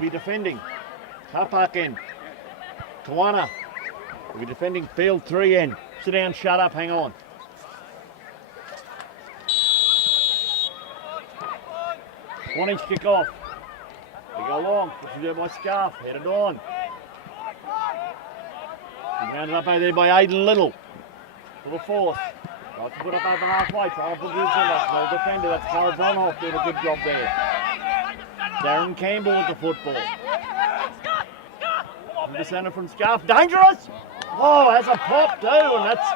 be defending. Car park end. Kawana will be defending field 3 end. Sit down, shut up, hang on. One-inch kick off. They go long. Pushed there by Scarf. Headed on. Rounded up over there by Aidan Little. Little force. Tries to put up over halfway. Trying to put this in. That's well defended. That's Cara Bronhoff doing a good job there. Darren Campbell with the football. The centre from Scarf. Dangerous! Oh, that's a pop too. And that's,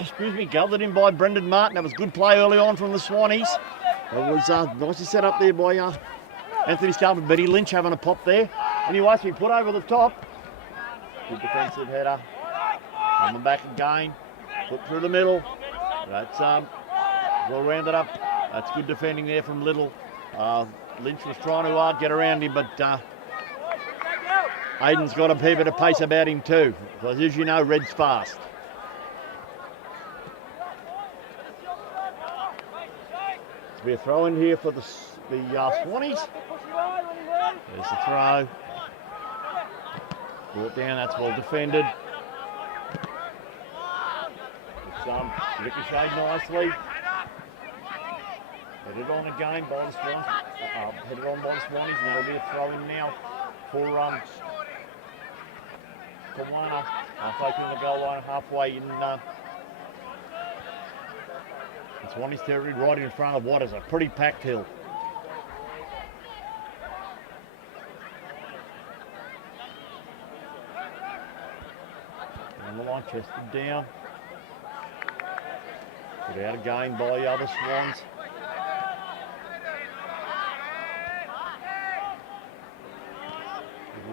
excuse me, gathered in by Brendan Martin. That was good play early on from the Swannies. It was nicely set up there by Anthony Scarf and Betty Lynch having a pop there. Anyway, so he put over the top. Good defensive header. Coming back again. Put through the middle. That's well rounded up. That's good defending there from Little. Lynch was trying to hard get around him, but Aiden's got a fair bit of pace about him too. Because as you know, Red's fast. Be a throw in here for the Swannies. There's the throw. Brought down, that's well defended. It's ricocheted nicely. Headed on again by the Swans. Headed on by the Swannies, and that'll be a throw in now for Kawana. Taking the goal line halfway in. Swannies territory right in front of what is a pretty packed hill. On the line, chested down. Put out again by the other Swans.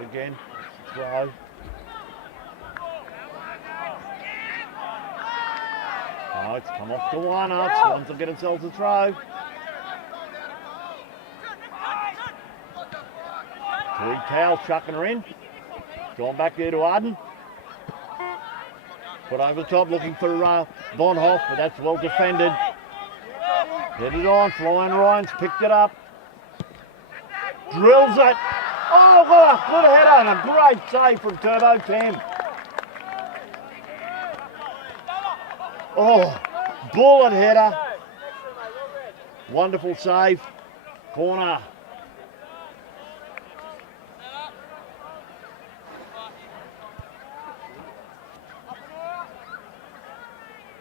Again, throw. Oh, it's come off Kawana. Swans will get themselves a throw. Three Towel chucking her in. Going back there to Arden. Put over the top looking for Von Hoff, but that's well defended. Headed on, Flying Ryan's picked it up. Drills it. Oh, what a good header and a great save from Turbo 10. Oh, bullet header. Wonderful save. Corner.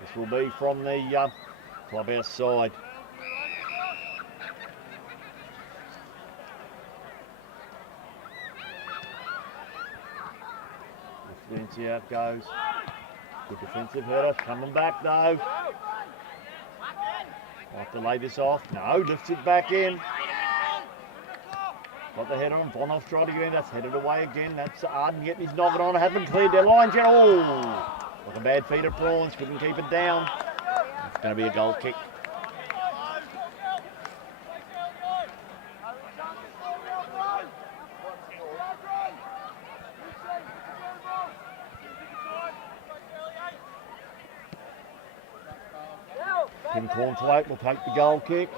This will be from the clubhouse side. Let's see how it goes. Good defensive header, coming back though. Might delay this off. No, lifts it back in. Got the header on. Bonhoff tried to get in. That's headed away again. That's Arden getting his noggin on. Haven't cleared their lines yet. Oh, like a bad feed of Prawns. Couldn't keep it down. It's going to be a goal kick. Tim Cornthwaite will take the goal kick.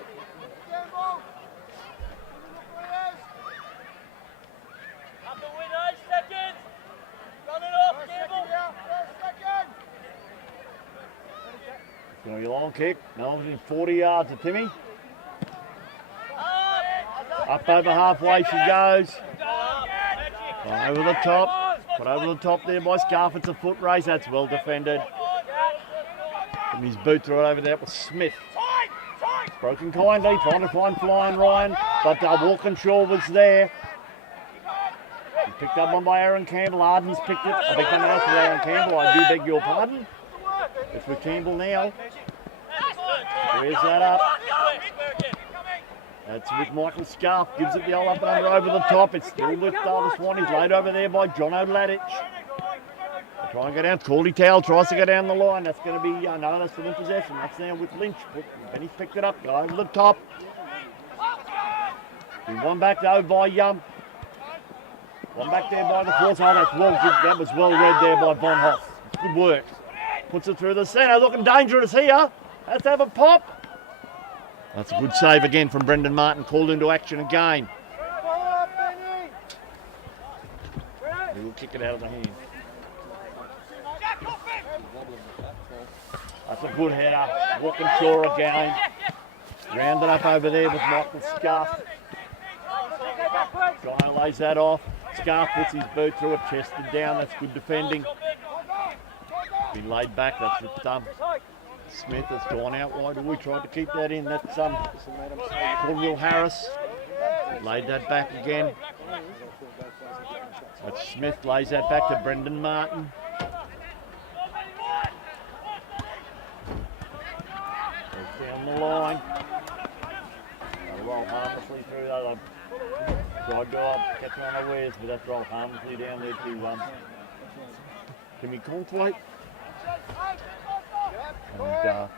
It's going to be a long kick. No, within 40 yards of Timmy. Up over halfway she goes. Over the top. Put over the top there by Scarf. It's a foot race. That's well defended. And his boot right over there was Smith. Broken kindly, trying to find Flying Ryan, but Walkinshaw was there. He picked up one by Aaron Campbell. Arden's picked it. I think someone else with Aaron Campbell. I do beg your pardon. It's with Campbell now. Where's that up? That's with Michael Scarf. Gives it the old up and under over the top. It's still with the Swannies. Laid over there by John O'Ladich. Try and go down. Cordy Towel tries to go down the line. That's going to be no, that's still in possession. That's now with Lynch. Benny's picked it up. Go over the top. One back though by one back there by the force. Oh, that's well good. That was well read there by Von Hoff. Good work. Puts it through the centre. Looking dangerous here. Has to have a pop. That's a good save again from Brendan Martin. Called into action again. kick it out of the hand. That's a good header. Walkinshaw again. Rounded up over there with Michael Scarf. Guy lays that off. Scarf puts his boot through it, chested down. That's good defending. Been laid back. That's with Smith has gone out wide. We tried to keep that in. That's Cornwall Harris. Laid that back again. That's Smith lays that back to Brendan Martin. Goes down the line. They'll roll harmlessly through that. Tried to catch on unawares, but that's roll harmlessly down there to Timmy Conthwaite. And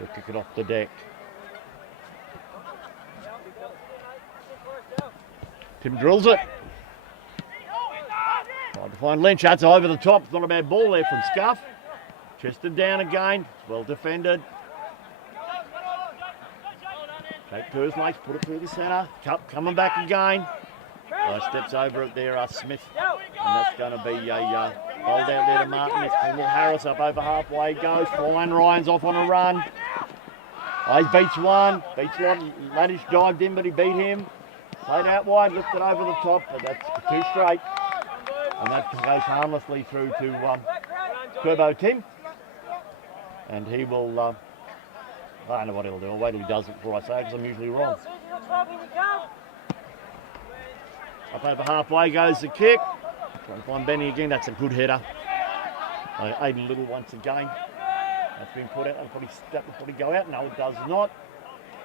they'll kick it off the deck. Tim drills it. Tried to find Lynch. That's over the top. It's not a bad ball there from Scuff. Chested down again. It's well defended. Take Kersmakes, put it through the centre. Cup coming back again. Steps over it there, Smith. And that's going to be a hold out there to Martin. It's Cornwall Harris up over halfway. Goes. Flying Ryan's off on a run. He beats one. Beats one. Laddish dived in, but he beat him. Played out wide, lifted over the top, but that's too straight. And that goes harmlessly through to Turbo Tim. And he will, I don't know what he'll do. I'll wait till he does it before I say it, because I'm usually wrong. Up over halfway goes the kick. Trying to find Benny again. That's a good header. Aiden Little once again. That's been put out. That will probably go out. No, it does not.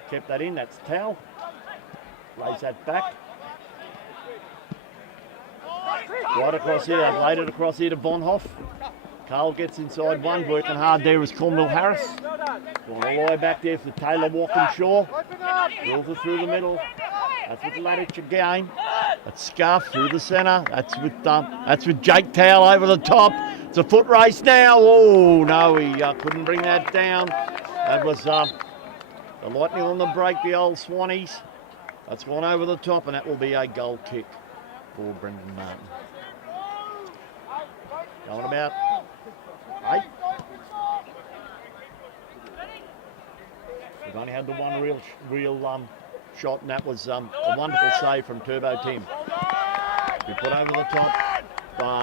Kept that in. That's Towel. Lays that back. Right across here. They've laid it across here to Bonhoff. Carl gets inside one. Working hard there is Cornwall Harris. Going all the way back there for Taylor Walkinshaw. Drills it through the middle. That's with Ladich again. That's Scarf through the centre. That's with Jake Towell over the top. It's a foot race now. Oh no, he couldn't bring that down. That was the lightning on the break, the old Swannies. That's gone over the top, and that will be a goal kick for Brendan Martin. Going about 8. We've only had the one real shot, and that was a wonderful save from Turbo Tim. We put over the top.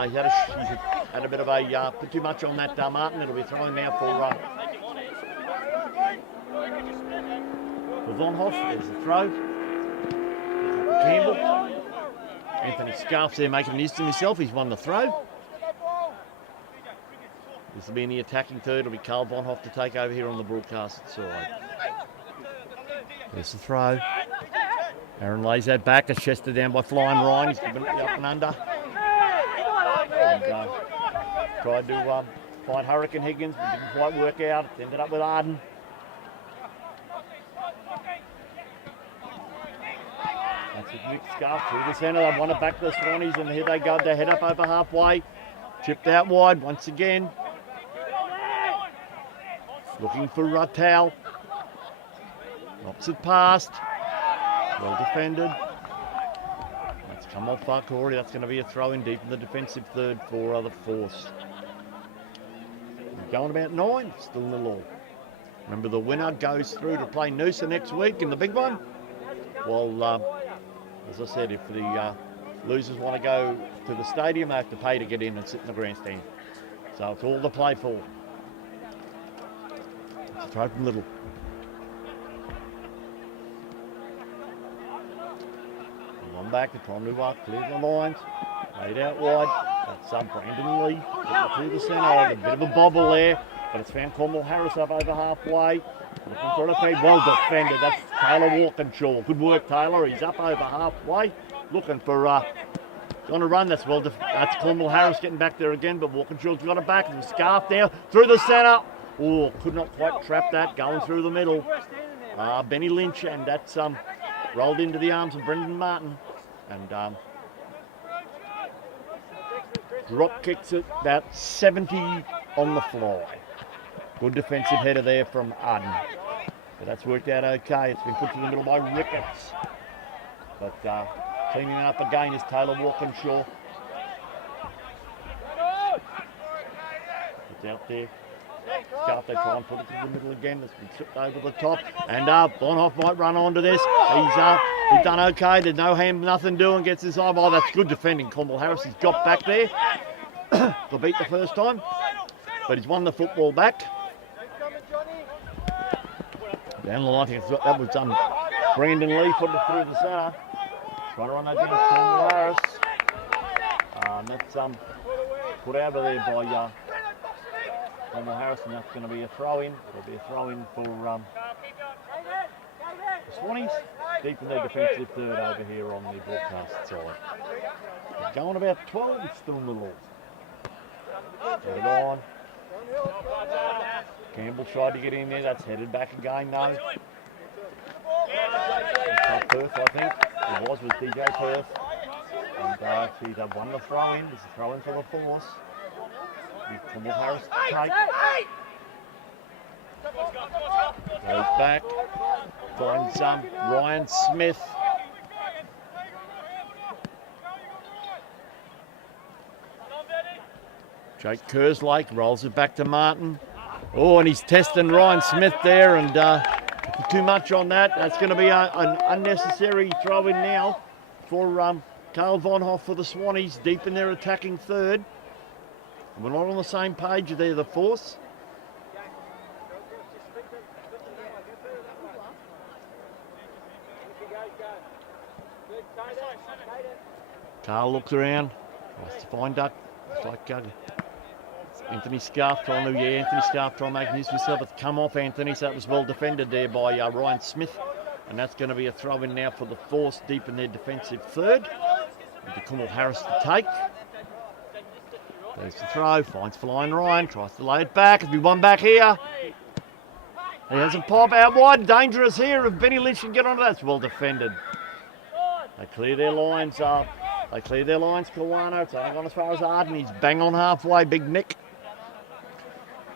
He had a bit of a put too much on that Martin. It'll be thrown now for Von Hoff. There's the throw. Campbell. Anthony Scarf's there making an instant himself. He's won the throw. This will be in the attacking third. It'll be Carl Von Hoff to take over here on the broadcast side. There's the throw. Aaron lays that back. It's chested down by Flying Ryan. He's given it up and under. And tried to find Hurricane Higgins, but didn't quite work out. It ended up with Arden. That's with Nick Scarf through the centre. They've won it back to the Swannies, and here they go. They head up over halfway. Chipped out wide once again. Looking for Towell. Knocks it past. Well defended. That's come off far Corey. That's going to be a throw in deep in the defensive third for the Force. We're going about 9. Still in the law. Remember, the winner goes through to play Noosa next week in the big one. Well, as I said, if the losers want to go to the stadium, they have to pay to get in and sit in the grandstand. So it's all to play for. It's a throw from Little. One back, they're trying to clear the lines. Laid out wide. That's Brandon Lee. Through the centre. A bit of a bobble there, but it's found Cornwall Harris up over halfway. Looking for a feed. Well defended. That's Taylor Walkinshaw. Good work, Taylor. He's up over halfway. Looking for on a run. That's Cornwall Harris getting back there again, but Walkinshaw's got it back. And Scarf now through the centre. Oh, could not quite trap that. Going through the middle. Benny Lynch, and that's rolled into the arms of Brendan Martin. And drop kicks it about 70 on the fly. Good defensive header there from Arden. But that's worked out okay. It's been put to the middle by Ricketts. But Cleaning it up again is Taylor Walkinshaw. It's out there. Scarf, they try and put it to the middle again. It's been tripped over the top. And Bonhoff might run onto this. He's done okay. There's no hand, nothing doing. Gets his eye. Oh, that's good defending. Cornwall Harris, he's got back there. To beat the first time. But he's won the football back. Down the line, I think that was Brandon Lee put it through the centre. Trying to run that against Cornwall Harris. And that's put over there by Cornwall Harris, and that's going to be a throw-in. It'll be a throw-in for the Swannies. Deep in their defensive third over here on the broadcast side. It's going about 12, it's still in the law. Get it on. Campbell tried to get in there, that's headed back again though. Perth, I think. It was with DJ Perth. And she's won the throw-in. This is a throw-in for the Force. Cornwall Harris to take. Goes back. Finds Ryan Smith. Jake Kerslake rolls it back to Martin. Oh, and he's testing Ryan Smith there, and too much on that. That's going to be an unnecessary throw-in now for Carl Vonhoff for the Swannies, deep in their attacking third. We're not on the same page there, the Force. Carl looks around, tries to find that. It's like Anthony Scarf trying to, Anthony Scarf trying to make news for himself. It's come off Anthony, so that was well defended there by Ryan Smith. And that's going to be a throw-in now for the Force, deep in their defensive third. With Cornwall Harris to take. There's the throw, finds Flying Ryan, tries to lay it back. There's one back here. He has a pop out wide, dangerous here. If Benny Lynch can get onto that, it's well defended. They clear their lines up. They clear their lines, Kawana. It's only gone as far as Arden. He's bang on halfway, Big Nick.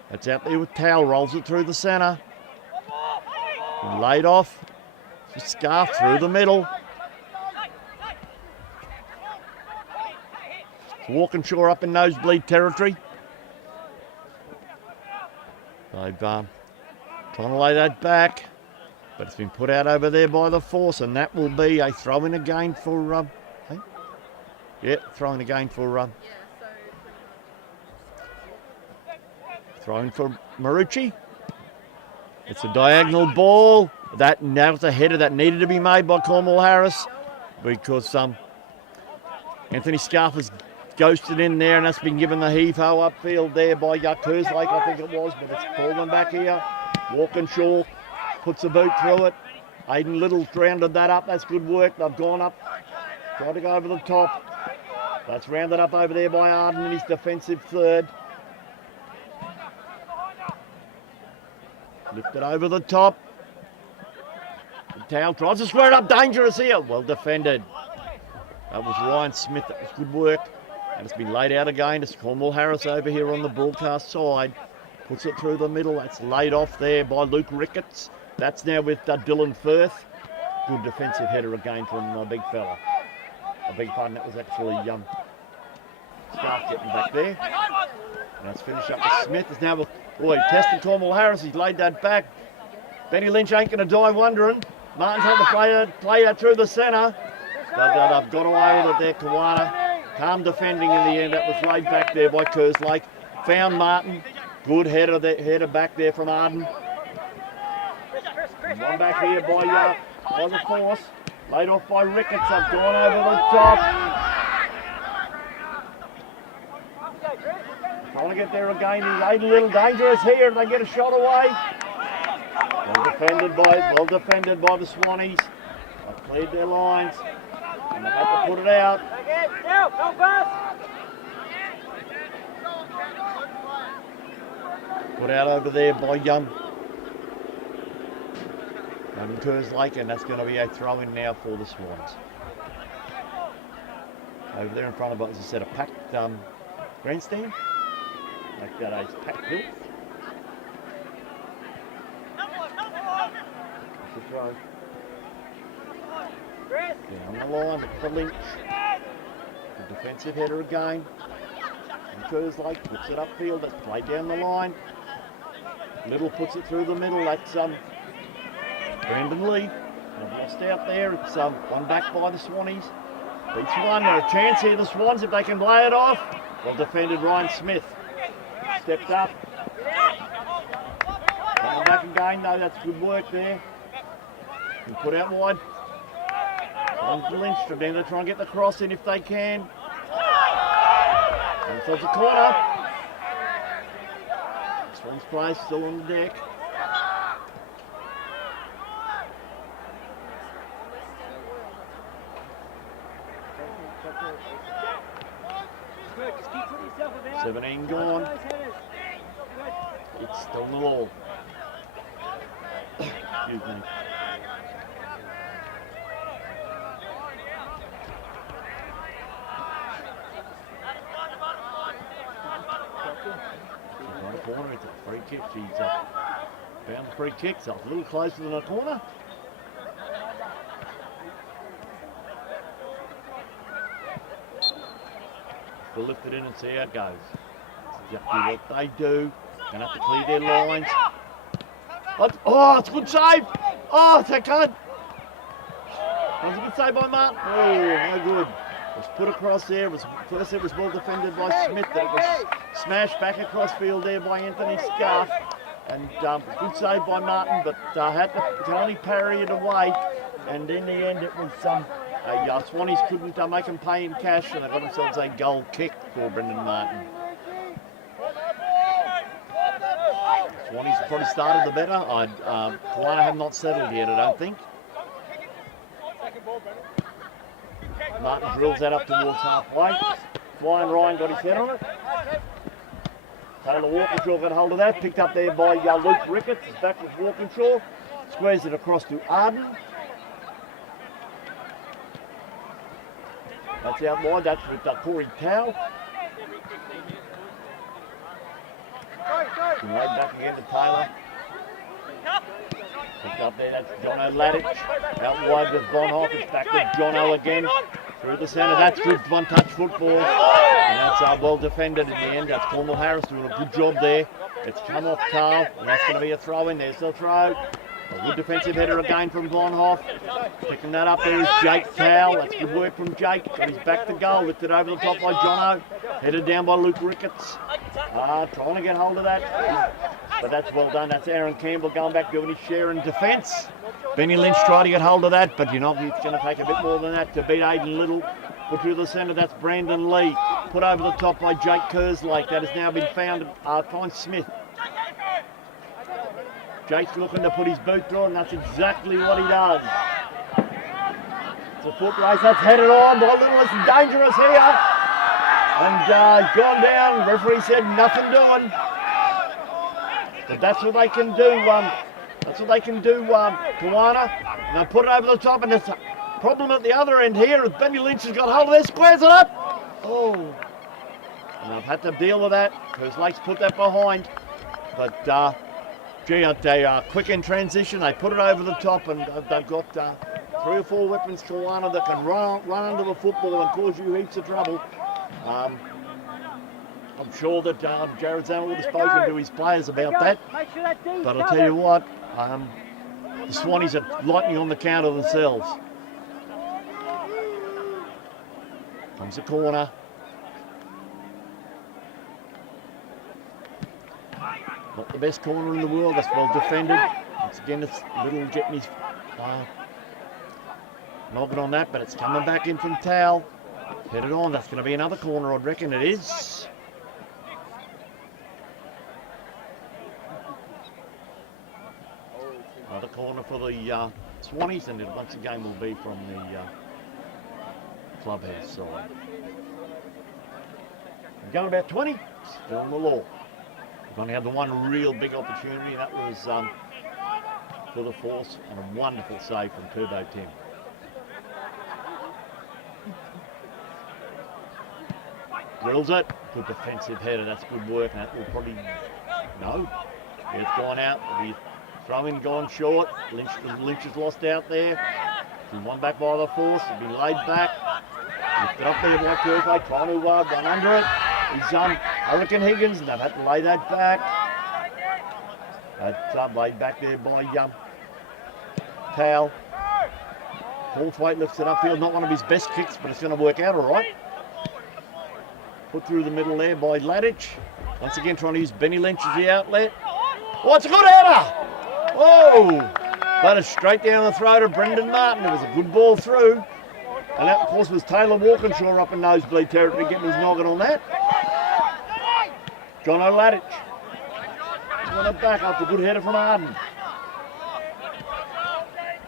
That's out there with Towel, rolls it through the centre. Laid off. Scarf through the middle. Walkinshaw up in nosebleed territory. They've trying to lay that back, but it's been put out over there by the Force, and that will be a throw-in again for throw-in again for throw-in for Marucci. It's a diagonal ball. That was a header that needed to be made by Cornwall Harris because Anthony Scarf has ghosted in there, and that's been given the heave-ho upfield there by Kerslake, I think it was, but it's fallen back here. Walkinshaw puts a boot through it. Aidan Little rounded that up. That's good work. They've gone up, tried to go over the top. That's rounded up over there by Arden in his defensive third. Lifted over the top. The Towel tries to square it up. Dangerous here. Well defended. That was Ryan Smith. That was good work. And it's been laid out again. It's Cornwall Harris over here on the broadcast side. Puts it through the middle. That's laid off there by Luke Ricketts. That's now with Dylan Firth. Good defensive header again from the big fella. I beg your pardon, that was actually Scarf getting back there. And let's finish up with Smith. It's now, boy, tested Cornwall Harris. He's laid that back. Benny Lynch ain't going to die wondering. Martin's had to play that through the centre. But I've got away with it there, Kawana. Calm defending in the end. That was laid back there by Kerslake. Found Martin. Good header back there from Arden. And one back here by the Force. Laid off by Ricketts. I've gone over the top. Trying to get there again. He's a little dangerous here. They get a shot away. Well defended by the Swannies. They've cleared their lines. And they've had to put it out. Put out over there by Kerslake, and that's going to be a throw-in now for the Swans. Over there in front of us, as I said, a packed grandstand. Like that, a packed hill. That's the throw. Down the line for Lynch. Good defensive header again. And Kerslake puts it upfield. That's played down the line. Little puts it through the middle. That's Brandon Lee. They've lost out there. It's one back by the Swannies. Each one, they're a chance here, the Swans, if they can lay it off. Well defended, Ryan Smith. Stepped up. Coming back again, though, that's good work there. And put out wide. Comes to Lindstrom, then they try and get the cross in if they can. And so it's a corner. Swans play still on the deck. Just keep putting yourself about. 17 gone. It's still in the wall. Excuse me. She's on the corner. It's a free kick. She's found the free kick. So it's a little closer than the corner. We'll lift it in and see how it goes. That's exactly what they do. Gonna have to clear their lines. Oh, it's a good save. Oh, they can't. That was a good save by Martin. Oh, no good. It was put across there. First it was well defended by Smith. It was smashed back across field there by Anthony Scarf. And good save by Martin, but can only parry it away. And in the end, it was Swannies couldn't make them pay in cash, and they got themselves a goal kick for Brendan Martin. Swannies probably started the better. Kawana have not settled yet, I don't think. Martin drills that up towards halfway. Flying Ryan got his head on it. Taylor Walkinshaw got hold of that. Picked up there by Luke Ricketts. It's back with Walkinshaw. Squares it across to Arden. That's out wide. That's with Corey Towell. And right back again to Taylor. Picked up there. That's Jono Ladich. Out wide with Bonhoff. It's back with Jono again. Through the centre. That's good one-touch football. And that's well defended in the end. That's Cornwall Harris doing a good job there. It's come off Carl. And that's going to be a throw in. There's the throw. A good defensive header again from Bonhoff. Picking that up there is Jake Towell. That's good work from Jake. Got his back to goal. Lifted over the top by Jono. Headed down by Luke Ricketts. Trying to get hold of that. But that's well done. That's Aaron Campbell going back doing his share in defence. Benny Lynch tried to get hold of that, but it's going to take a bit more than that to beat Aidan Little. Put through the centre, that's Brandon Lee. Put over the top by Jake Kerslake. That has now been found by Smith. Jake's looking to put his boot through, and that's exactly what he does. It's a foot race. That's headed on by Little. It's dangerous here. And gone down. Referee said nothing doing. But that's what they can do. That's what they can do, Kawana. And they put it over the top, and there's a problem at the other end here. Benny Lynch has got hold of this, squares it up. Oh. And I've had to deal with that. Kerslake's put that behind. But, gee, they are quick in transition. They put it over the top, and they've got 3 or 4 weapons, Kawana, that can run under the football and cause you heaps of trouble. I'm sure that Jared Zan would have spoken to his players about that. But I'll tell you what, the Swannies are lightning on the counter themselves. Comes a corner. Not the best corner in the world. That's well defended. Once again, it's Little getting his noggin on that, but it's coming back in from Towell. Headed on. That's going to be another corner, I'd reckon it is. Another corner for the Swannies, and it once again will be from the clubhouse side. Going about 20, still on the law. We've only had the one real big opportunity, and that was for the Force, and a wonderful save from Turbo Tim. Drills it, good defensive header, that's good work, and that will probably, no, it's gone out, it'll be throw in, gone short. Lynch has lost out there. Be one back by the force. It'll be laid back. Lifted up there by Kirkland. Trying to run under it. He's Hurricane Higgins, and they've had to lay that back. That's laid back there by Towel. Hawthwaite lifts it upfield. Not one of his best kicks, but it's going to work out all right. Put through the middle there by Ladich. Once again trying to use Benny Lynch as the outlet. Oh, it's a good header! Oh! But it's straight down the throat of Brendan Martin. It was a good ball through. And that, of course, was Taylor Walkinshaw up in nosebleed territory getting his noggin on that. John O'Ladich. Run it back after a good header from Arden.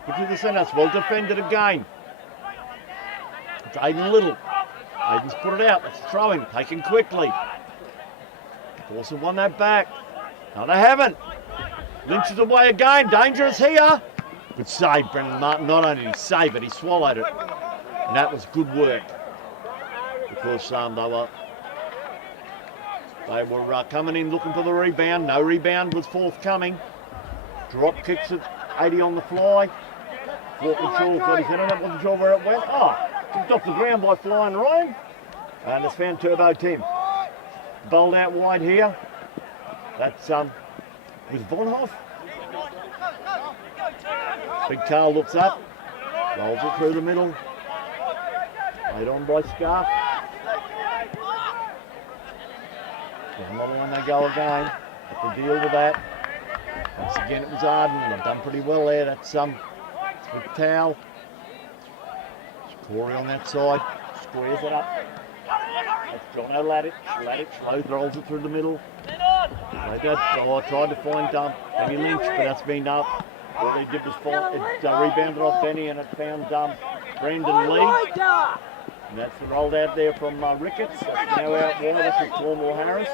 Put to the centre. It's well defended again. It's Aiden Little. Aiden's put it out. It's throwing. Taken quickly. Dawson won that back. No, they haven't. Lynch is away again. Dangerous here. Good save, Brendan Martin. Not only did he save it, he swallowed it. And that was good work. Because they were coming in looking for the rebound. No rebound was forthcoming. Drop kicks at 80 on the fly. Walkinshaw got his head on it. Wasn't sure where it went. Oh, kicked off the ground by Flying Ryan. And it's found Turbo Tim. Bowled out wide here. That's with Vonhoff. Big Carl looks up. Rolls it through the middle. Laid on by Scarf. Another one they go again. Have to deal with that. Once again it was Arden, and they've done pretty well there. That's with Towel. Corey on that side. Squares it up. That's John O'Ladich. Ladich low rolls it through the middle. Tried to find Benny Lynch, but that's been up. What they did was rebounded off Benny, and it found Brandon Lee. And that's rolled out there from Ricketts. That's now out wide. That's with Cornwall Harris.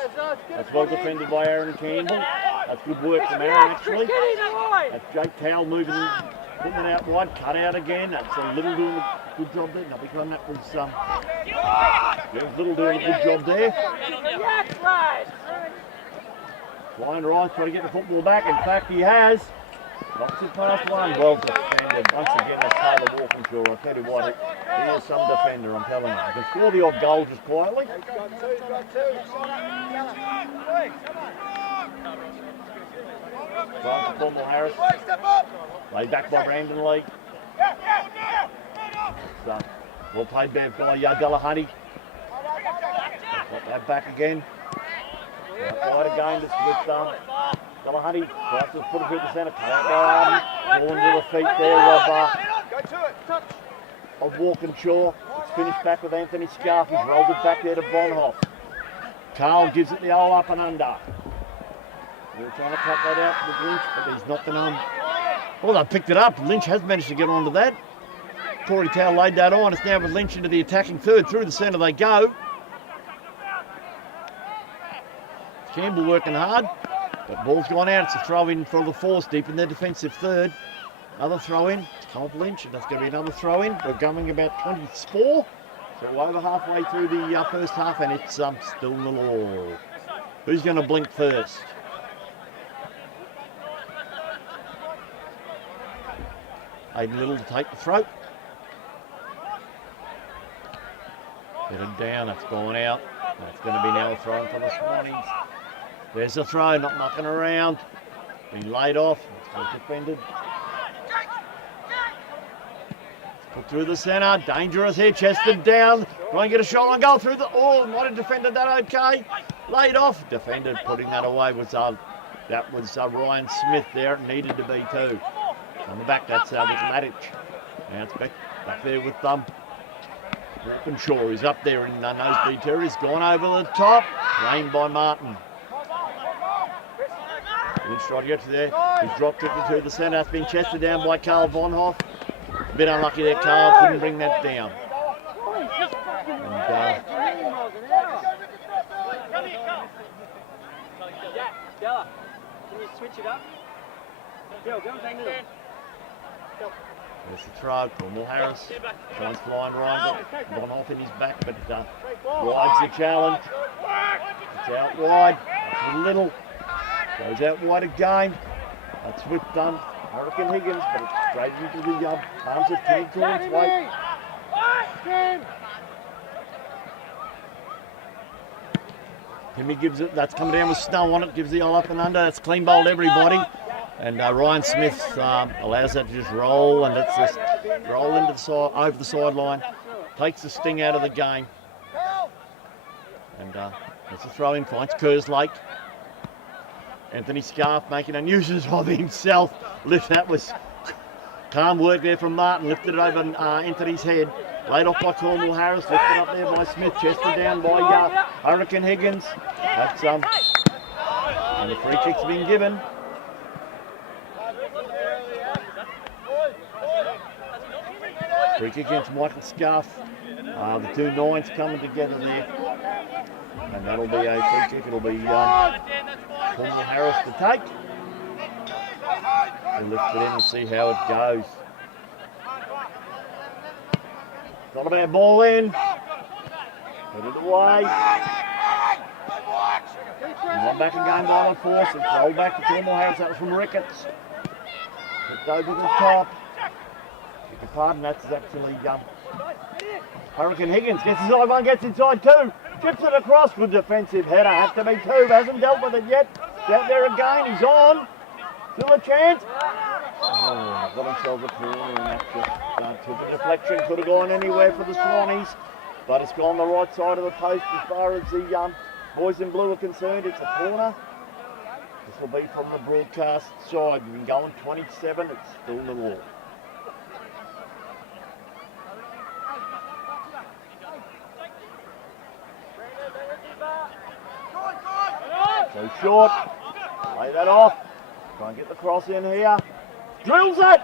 That's well defended by Aaron Campbell. That's good work from Aaron, actually. That's Jake Towell putting it out wide. Cut out again. That's a Little doing a good job there. No, because that was Little doing a good job there. Flying Rice trying to get the football back. In fact, he has. Knocks it past one. Well defended. Once again, that's Taylor Walkinshaw. I'll tell you what, he is some defender, I'm telling you. He can score the odd goal just quietly. Trying for Cornwall Harris. Laid back by Brandon Lee. Well played there by Delahunty. Got that back again. Wide again, just with Delahunty. Tries to put it through the centre. Cut out by Arden. Falling to the feet there of Walkinshaw. It's finished back with Anthony Scarf. He's rolled it back there to Bonhoff. Carl gives it the old up and under. They're trying to cut that out with Lynch, but he's not going to. Well, they picked it up. Lynch has managed to get onto that. Corey Towell laid that on. It's now with Lynch into the attacking third. Through the centre they go. Campbell working hard, but ball's gone out. It's a throw in for the force deep in their defensive third. Another throw in. It's come off Lynch, and that's going to be another throw in. We're going about 24. So we're over halfway through the first half, and it's still 0-0. Who's going to blink first? Aiden Little to take the throw. Headed down, that's gone out. That's going to be now a throw for the Swannies. There's a throw, not mucking around. Been laid off, it's well defended. Put through the centre, dangerous here, chested down. Try and get a shot on goal through the, might have defended that okay. Laid off, defended, putting that away was, that was Ryan Smith there, it needed to be too. On the back, that's with Ladich. Now it's back there with Walkinshaw. He's up there in nosebleed territory. He's gone over the top. Claimed by Martin. Lynch trying to get to there. He's dropped it to the centre. That's been chested down by Carl Vonhoff. A bit unlucky there. Carl couldn't bring that down. And, Della, can you switch it up? Go down middle. There's the throw. Cornwall Harris tries Flying Ryan. Vonhoff in his back, but wide's the challenge. It's out wide. That's with Little. Goes out wide again. That's with Hurricane Higgins, but it's straight into the arms of Timmy Cornsway. Timmy gives it, that's coming down with snow on it, gives the all up and under, that's clean bowled everybody. And Ryan Smith allows that to just roll, and it's just roll into the side, over the sideline, takes the sting out of the game. And it's a throw in, finds Kerslake. Anthony Scarf making a nuisance of himself. Lift, that was calm work there from Martin, lifted it over Anthony's head. Laid off by Cornwall Harris, lifted up there by Smith, chested down by Hurricane Higgins. That's and the free kick's been given. Free kick against Michael Scarf. The two nines coming together there. And that'll be a free kick. It'll be Cornwall Harris to take. We'll lift it in and see how it goes. Not a bad ball in. Put it away. One back again by on force. It's rolled back to Cornwall Harris. That was from Ricketts. Picked over the top. Beg your pardon, that's actually Hurricane Higgins gets inside one, gets inside two. Chips it across with defensive header. Has to be two. Hasn't dealt with it yet. It's out there again. He's on. Still a chance. Oh, got himself a corner, and that just took a deflection. Could have gone anywhere for the Swannies, but it's gone the right side of the post as far as the boys in blue are concerned. It's a corner. This will be from the broadcast side. We've been going 27. It's still in the wall. So short. Lay that off. Try and get the cross in here. Drills it!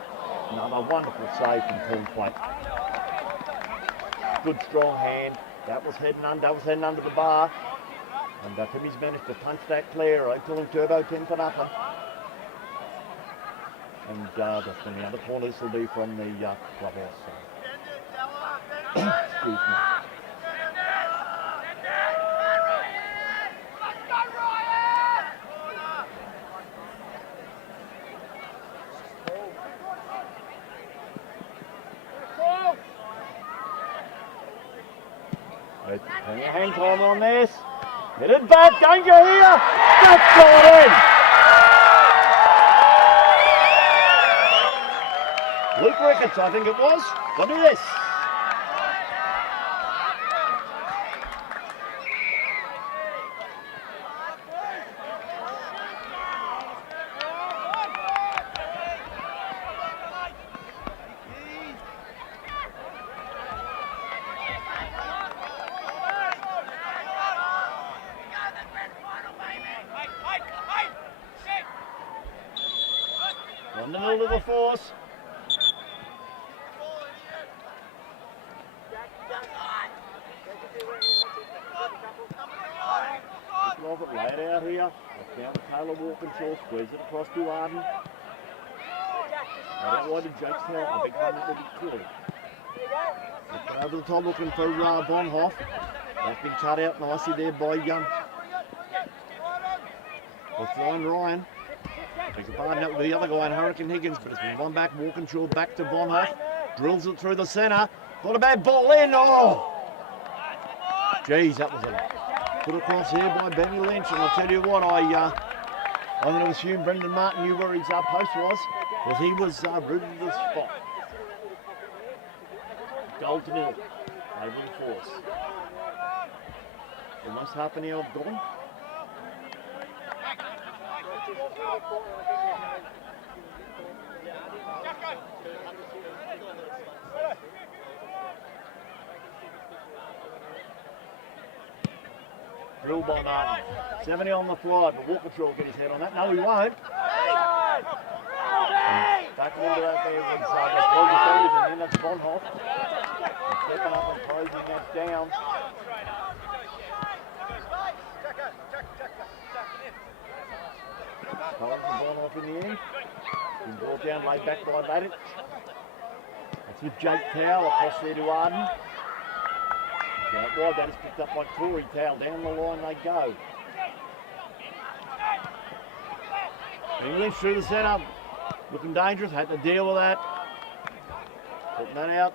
Another wonderful save from Cornwall. Good strong hand. That was heading under the bar. And Timmy's managed to punch that clear. Pulling Turbo 10 for nothing. And that's from the other corner. This will be from the clubhouse side. Excuse me. Turn your hand time on this. Get it back, danger here. That's got in. Luke Ricketts, I think it was. Look at this. On the middle of the force. Lay it out here. Down to Taylor Walkinshaw. Squeeze it across to Arden. Out wide to Jake Snell. A big one that will be clear. Over the top looking for Bonhoff. That's been cut out nicely there by Ryan. Beg your pardon, that was the other guy in Hurricane Higgins, but it's been one back, Walkinshaw back to Bonhoff. Drills it through the centre. Got a bad ball in. Oh! Geez, that was a put across here by Benny Lynch. And I'll tell you what, I'm going to assume Brendan Martin knew where his post was, because he was rooted to the spot. Goal to nil. Labouring force. Almost half an hour gone. Drill by Martin. 70 on the fly, but Walkinshaw will get his head on that. No, he won't. Back into that there was well defended, and then that's Bonhoff. Stepping up and closing that down. Collins and Bonhoff in the end. Been brought down, laid back by Laddick. That's with Jake Towell across there to Arden. Out wide, that is picked up by Corey Towell. Down the line they go. English through the centre. Looking dangerous, had to deal with that. Putting that out.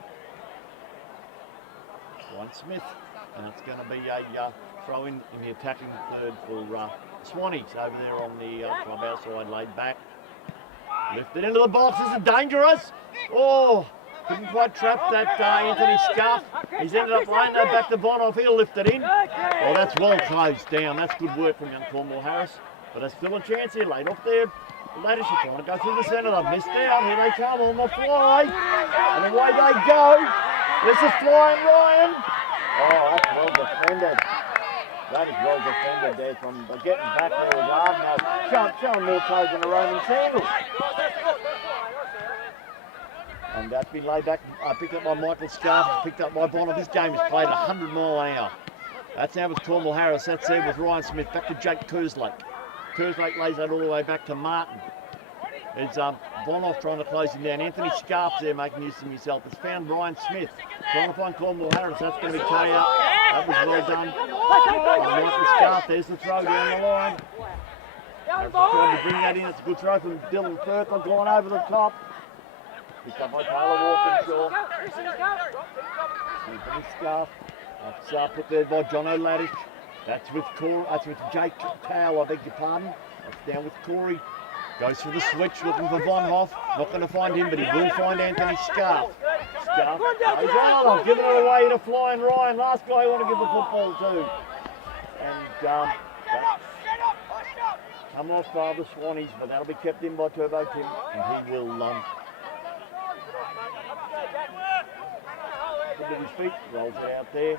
Ryan Smith. And it's going to be a throw in the attacking third for Swannies over there on the clubhouse side, laid back. Lifted into the box, this is dangerous. Oh, couldn't quite trap that Anthony Scarf. He's ended up laying that back to Bonhoff, he'll lift it in. Well, that's well closed down, that's good work from young Cornwall Harris. But there's still a chance here, laid off there. Laddish are trying to go through the centre, they've missed out, here they come on the fly. And away they go. This is flying Ryan. Oh, that's well defended. That is well defended there from getting back there with hard now. Showing more toes than a Roman sandal. And that's been laid back, picked up by Michael Scarf, picked up by Bonner. This game is played 100 mile an hour. That's now with Cornwall Harris. That's there with Ryan Smith. Back to Jake Kerslake. Kerslake lays that all the way back to Martin. It's Bonhoff trying to close him down. Anthony Scarf's there making use of himself. It's found Ryan Smith trying to find Cornwall Harris. That's going to be carried up. That was well done. Michael Scarf, there's the throw down the line. Trying to bring that in. It's a good throw from Dylan Firth. I've gone over the top. Picked up by Taylor Walkinshaw. Anthony Scarf. That's put there by John O'Laddish. That's with Jake Towell, I beg your pardon. That's down with Corey. Goes for the switch, looking for Von Hoff. Not going to find him, but he will find Anthony Scarf. Scarf goes on. I've given it away to Flying Ryan. Last guy I want to give the football to. And come off the Swannies, but that'll be kept in by Turbo Tim. And he will put it at his feet, rolls it out there.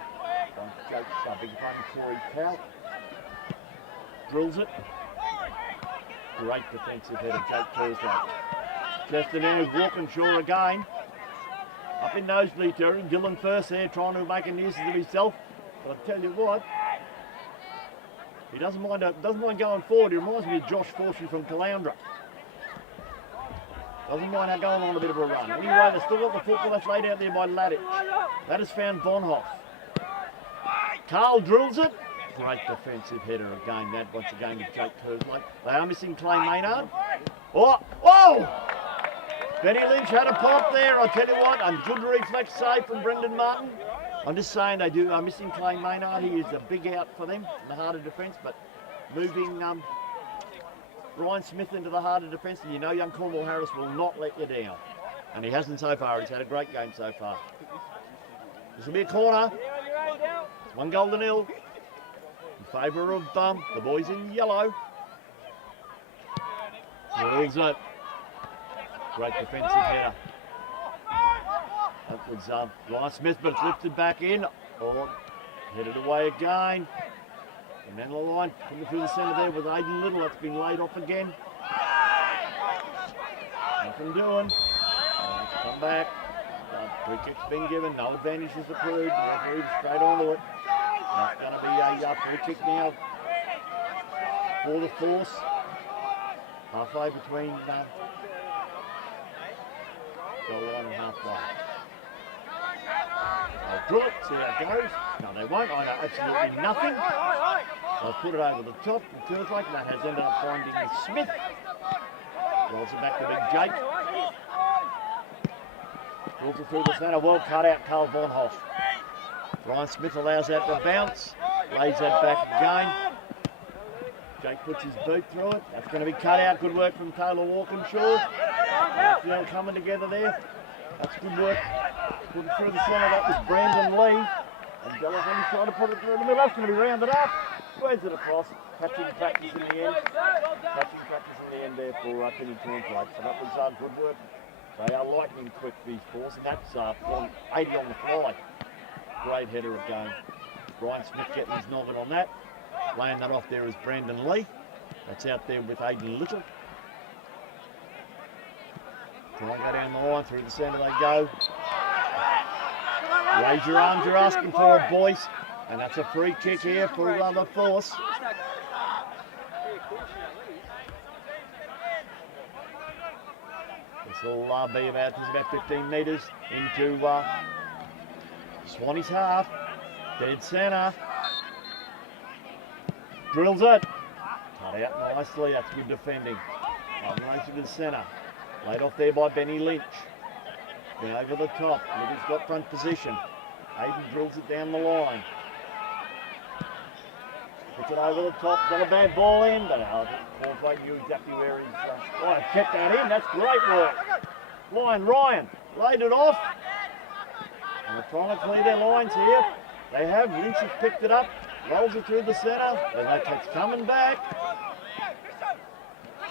Corey Powell. Drills it. Great defensive head of Jake Kerslake. Just in there with Walkinshaw again. Up in nosebleed territory. Dylan First there trying to make a nuisance of himself. But I tell you what, he doesn't mind going forward. He reminds me of Josh Fortune from Caloundra. Doesn't mind going on a bit of a run. Anyway, they've still got the football that's laid out there by Laddick. That has found Bonhoff. Carl drills it. Great defensive header again, that once again with Jake Kerslake. They are missing Clay Maynard. Oh! Benny Lynch had a pop there, I tell you what, a good reflex save from Brendan Martin. I'm just saying they are missing Clay Maynard. He is a big out for them in the heart of defence, but moving Ryan Smith into the heart of defence, and you know young Cornwall Harris will not let you down. And he hasn't so far, he's had a great game so far. This will be a corner. It's 1-0. In favour of the boys in yellow. Drills it. Great defensive header. That was Ryan Smith, but it's lifted back in. Or headed away again. And then the line coming through the centre there with Aidan Little. That's been laid off again. Nothing doing. Come back. Free kick's been given. No advantage is approved. The referee straight onto it. That's going to be a free kick now for the Force. Halfway between goal line and halfway. They'll draw it, see how it goes. No, they won't. I know absolutely nothing. They'll put it over the top. And Kerslake, that has ended up finding Smith. Rolls it back to Big Jake. Rolls it through the centre. Well cut out, Carl Bonhoff. Ryan Smith allows that to bounce, lays that back again. Jake puts his boot through it. That's going to be cut out. Good work from Taylor Walkinshaw. That's coming together there. That's good work. Put it through the centre. That was Brandon Lee. And Delahan's trying to put it through the middle. That's going to be rounded up. Where's it across? Catching practice in the end. Catching practice in the end there for Kenny Cornflakes. So that was good work. They are lightning quick, these Force, and that's 80 on the fly. Great header again. Brian Smith getting his noggin on that. Laying that off there is Brandon Lee. That's out there with Aidan Little. Try and go down the line, through the centre they go. Raise your arms, you're asking for it, boys. And that's a free kick here for the Force. This will be about 15 metres into Swannies half. Dead centre. Drills it. Cut out nicely. That's good defending. Combination to the centre. Laid off there by Benny Lynch. Then over the top. Little's got front position. Aiden drills it down the line. Puts it over the top. Got a bad ball in, but Cornflake knew exactly where he's. Kept that in. That's great work. Ryan laid it off. And they're trying to clear their lines here. They have. Lynch has picked it up. Rolls it through the centre. And that's coming back.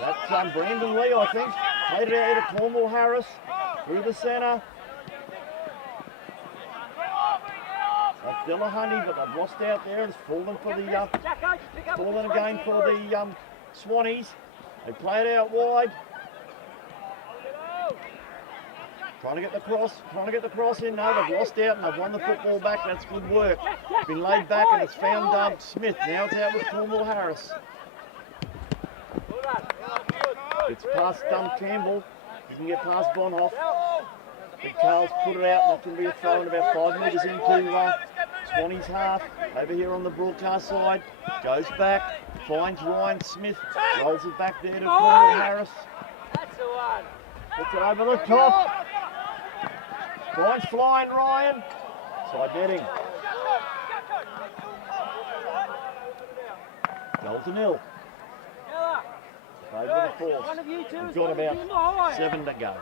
That's Brandon Lee, I think. Played it out to Cornwall Harris. Through the centre. That's Dillahunty, but they've lost out there. It's fallen for the fallen again for the Swannies. They play it out wide. Trying to get the cross in. No, they've lost out and they've won the football back. That's good work. It's been laid back and it's found Smith. Now it's out with Cornwall Harris. It's past Campbell. You can get past Bonhoff. Big Carl's put it out. That's going to be a throw in about 5 metres into Swannies half. Over here on the broadcast side. Goes back. Finds Ryan Smith. Rolls it back there to Cornwall Harris. That's the one. Puts it over the top. Finds flying Ryan. Side netting. Goal to nil. Over the force. We've got about 7 to go.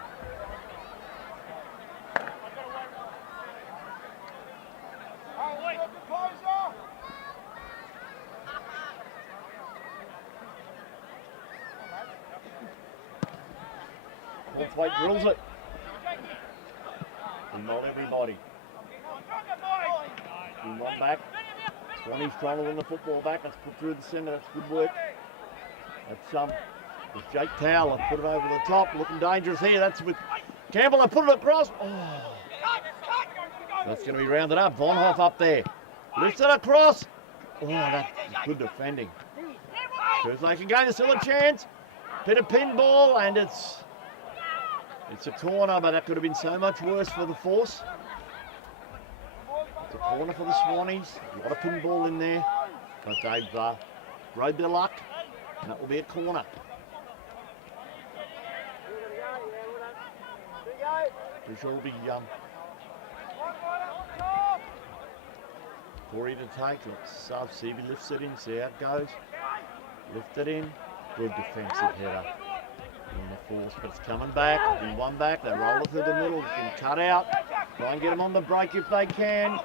Cornflake drills it. And not everybody. And one back. Swannies trying to win the football back. That's put through the centre. That's good work. That's with Jake Towler. Put it over the top. Looking dangerous here. That's with Campbell. They put it across. Oh. That's going to be rounded up. Vonhoff up there. Lifts it across. Oh, that's good defending. Kerslake again. There's still a chance. Bit of pinball and it's a corner, but that could have been so much worse for the Force. It's a corner for the Swannies. A lot of pinball in there, but they've rode their luck, and that will be a corner. Pretty sure it'll be Corey to take. Let's see if he lifts it in, see how it goes. Lift it in. Good defensive header on the Force, but it's coming back. In one back, they roll it through the middle. It's been cut out. Try and get them on the break if they can.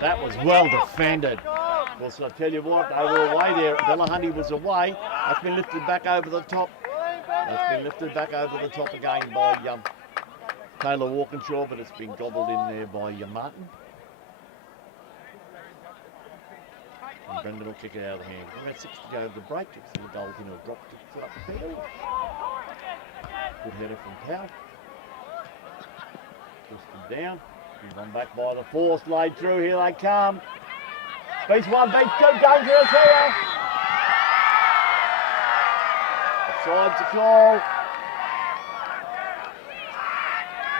That was well defended. Of course, I tell you what, they were away there. Dillahunty was away. That's been lifted back over the top. That's been lifted back over the top again by Taylor Walkinshaw, but it's been gobbled in there by Martin. And Brendan will kick it out of the hand. About 6 to go over the break. It's the goal in a drop, kicks it up the field. Good header from Powell. Twisted down. He's on back by the Force. Laid through. Here they come. Beats one, beats two. Dangerous here. Offside to call.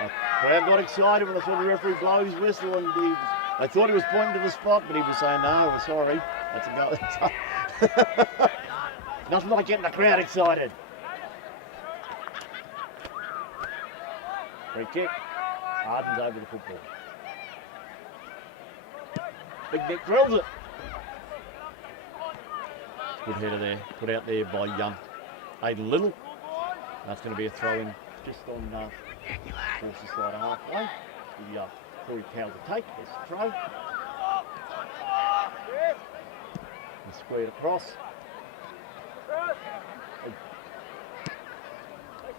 The crowd got excited when they saw the referee blow his whistle, and they thought he was pointing to the spot, but he was saying, no, we're sorry. That's a goal. Nothing like getting the crowd excited. Free kick. Harden's over the football. Big Nick drills it. Good header there. Put out there by Aiden Little. That's going to be a throw in just on Force's side halfway. Corey Powell to take. There's the throw. And squared across.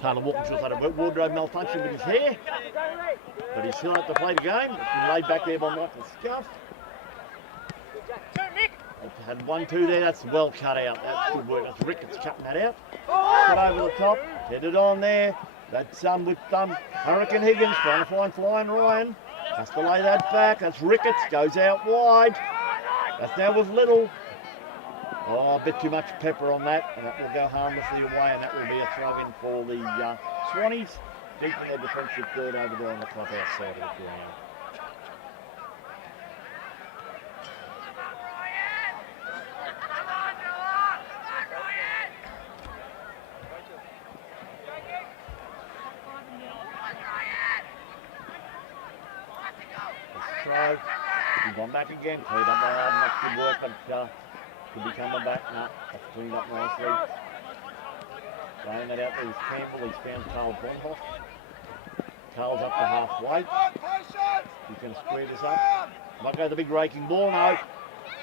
Taylor Walkinshaw's had a wardrobe malfunction with his hair, but he's still at the play the game. It's been laid back there by Michael Scuff. Had 1-2 there. That's well cut out. That's good work. That's Ricketts cutting that out. Cut over the top. Headed on there. That's with Hurricane Higgins trying to find Flying Ryan. Has to lay that back. That's Ricketts. Goes out wide. That's now with Little. Oh, a bit too much pepper on that, and that will go harmlessly away, and that will be a throw-in for the Swannies. Deep in their defensive third over there on the clubhouse side of the ground. He's gone back again. Cleared up by Arden. That's good work, but could be coming back. No, that's cleaned up nicely. Laying that out there is Campbell. He's found Carl Bonhoff. Carl's up to halfway. He's going to square this up. Might go the big raking ball now.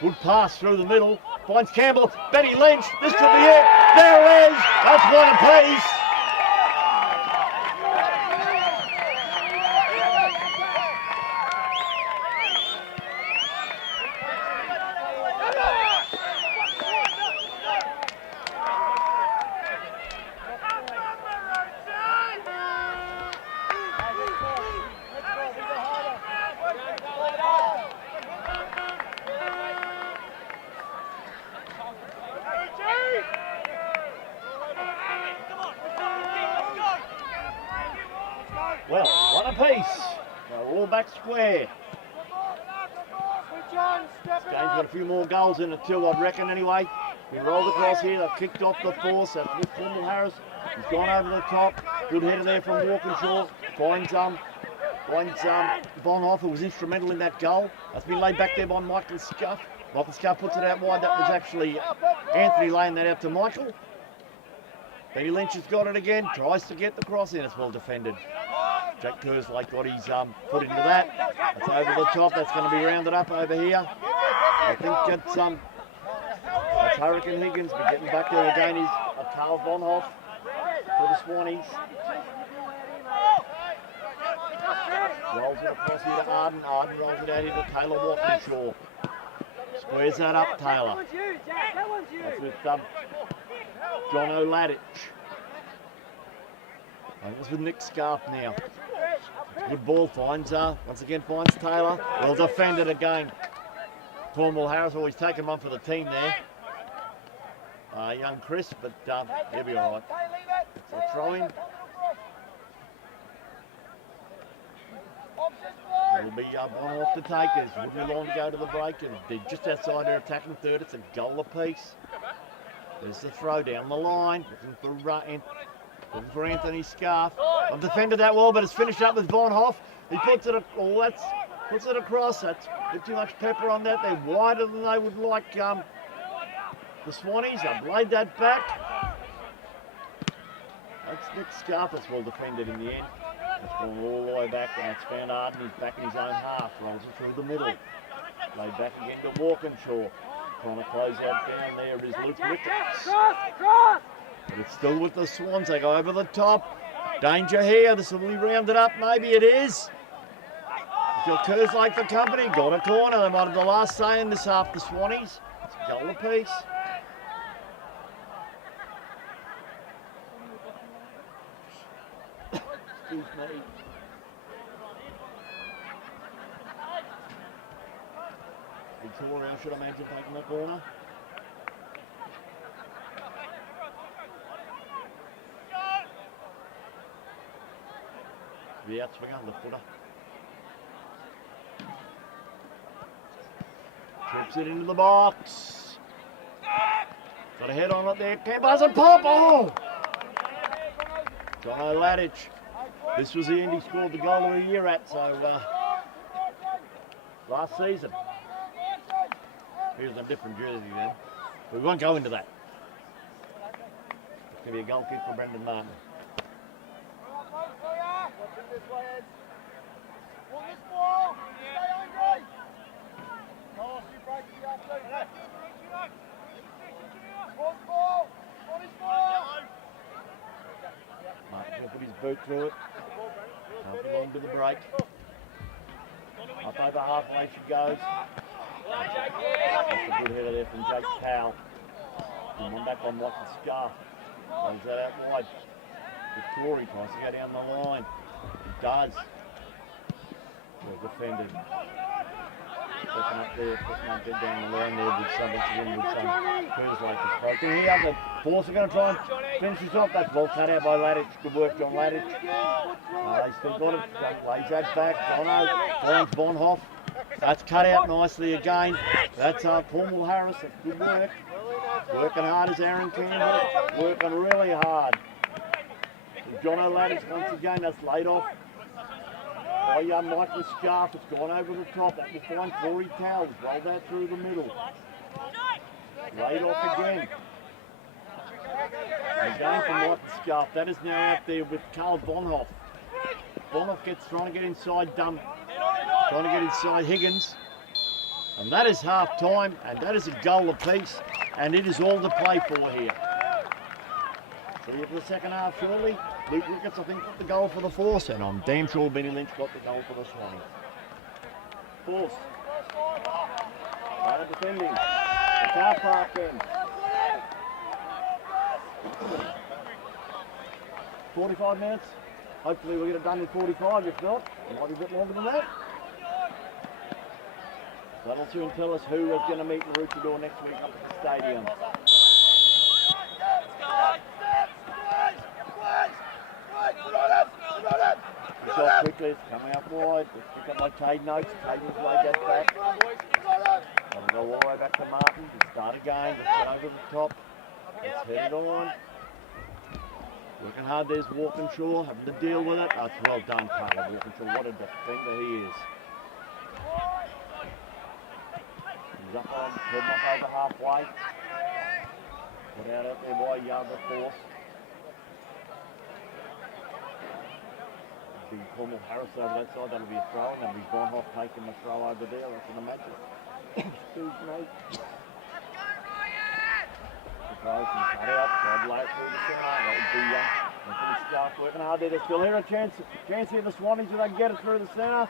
Good pass through the middle. Finds Campbell. Benny Lynch. This could be it. There it is. That's one apiece. Well, one apiece. They're all back square. This game's got a few more goals in it too, I'd reckon anyway. We rolled across here, they've kicked off the force. That's with Cornwall Harris. He's gone over the top. Good header there from Walkinshaw. Finds Bonhoff, who was instrumental in that goal. That's been laid back there by Michael Scuff. Michael Scuff puts it out wide. That was actually Anthony laying that out to Michael. Benny Lynch has got it again. Tries to get the cross in. It's well defended. Jack Kerslake got his foot into that. That's over the top. That's going to be rounded up over here. I think that's Hurricane Higgins. But getting back there again is Carl Bonhoff for the Swannies. Rolls it across here to Arden. Arden rolls it out here to Taylor Walkinshaw. Squares that up, Taylor. That's with John O'Ladich. It's with Nick Scarf now. Good ball, once again finds Taylor. Well defended again. Cornwall Harris always taking one for the team there. Young Chris, but he'll be all right. So throw in. It'll be Bonhoff to take it. Wouldn't be long to go to the break, and they're just outside their attacking third. It's a goal apiece. There's the throw down the line. Looking for Anthony Scarf. I've defended that well, but it's finished up with Bonhoff. He puts it across. That's a bit too much pepper on that. They're wider than they would like the Swannies. I've laid that back. That's Nick Scarf. That's well defended in the end. It's gone all the way back. That's found Arden. He's back in his own half. Rolls it through the middle. Laid back again to Walkinshaw. Trying to close out down there is Luke Ricketts. But it's still with the Swans. They go over the top. Danger here. This will be rounded up. Maybe it is. Got Kerslake for company. Got a corner. They might have the last say in this half, the Swannies. It's a goal apiece. Excuse me. Victoria, should I imagine, taking the corner? The outswinger, the footer. Trips it into the box. Got a head on it there. Campbell has a pop. Oh! John O'Ladich. This was the end he scored the goal of the year at, so last season. Here's a different jersey then. We won't go into that. It's going to be a goal kick for Brendan Martin. Martin will put his boot through it. Can't belong to the break. Up over halfway she goes. That's a good header there from Jake Powell. And one back on Michael Scarf. Plays that out wide. Corey tries to go down the line. He does. Well defended. Stepping up there, putting up it down the line there with something to win with some Kerslake is broken here. The Force are going to try and finish this off. That's ball cut out by Ladich. Good work, John Ladich. They still got it. Lays that back. Finds Bonhoff. That's cut out nicely again. That's Cornwall Harris. That's good work. Working hard as Aaron Campbell. Working really hard. John O'Ladich once again. That's laid off. by Michael Scarf. It's gone over the top. That will find Corey Towers. Roll that through the middle. Laid off again. Again from Michael Scarf. That is now out there with Carl Bonhoff. Bonhoff trying to get inside trying to get inside Higgins. And that is half time, and that is a goal apiece, and it is all to play for here. So here for the second half, surely. Luke Ricketts, I think, got the goal for the Force, and I'm damn sure Benny Lynch got the goal for the Swans. Force. Right defending. The car park end. 45 minutes. Hopefully we'll get it done in 45. If not, it might be a bit longer than that. That'll soon tell us who is going to meet in Maroochydore next week up at the stadium. It's off quickly, it's coming up wide. Let's pick up by Caden Oates. Caden's laid that back. That'll go all the way back to Martin. We'll start again. Let's get over the top. Let's head it on. Working hard, there's Walkinshaw, having to deal with it. That's well done, Carter Walkinshaw. What a defender he is. He's up on, heading up over halfway. Put out there by the Force. Big Cornwall Harris over that side, that'll be a throw, and that'll be Bonhoff taking the throw over there, I can imagine. Excuse me. Throws and cut out, tried to lay it through the centre. That would be Anthony Scarf working hard there. They're still here, a chance here the Swannies if they can get it through the centre.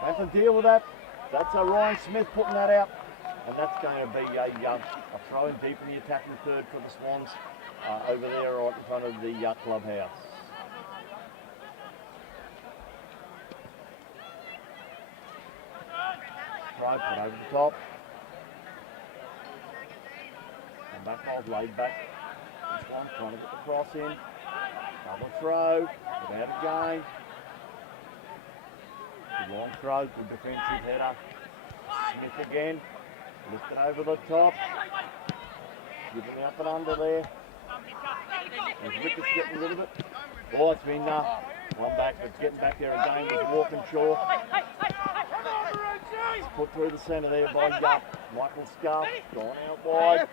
Have to deal with that. That's Ryan Smith putting that out, and that's going to be a throw in deep in the attacking third for the Swans over there right in front of the clubhouse. Throw, put over the top. And back off, laid back. This one trying to get the cross in. Double throw, without again. The long throw, good defensive header. Smith again, lifted over the top. Giving out and under there. As Ricketts getting a little bit. Oh, it's been one back, but getting back there again with Walkinshaw. Put through the centre there by Michael Scarf. Gone out wide.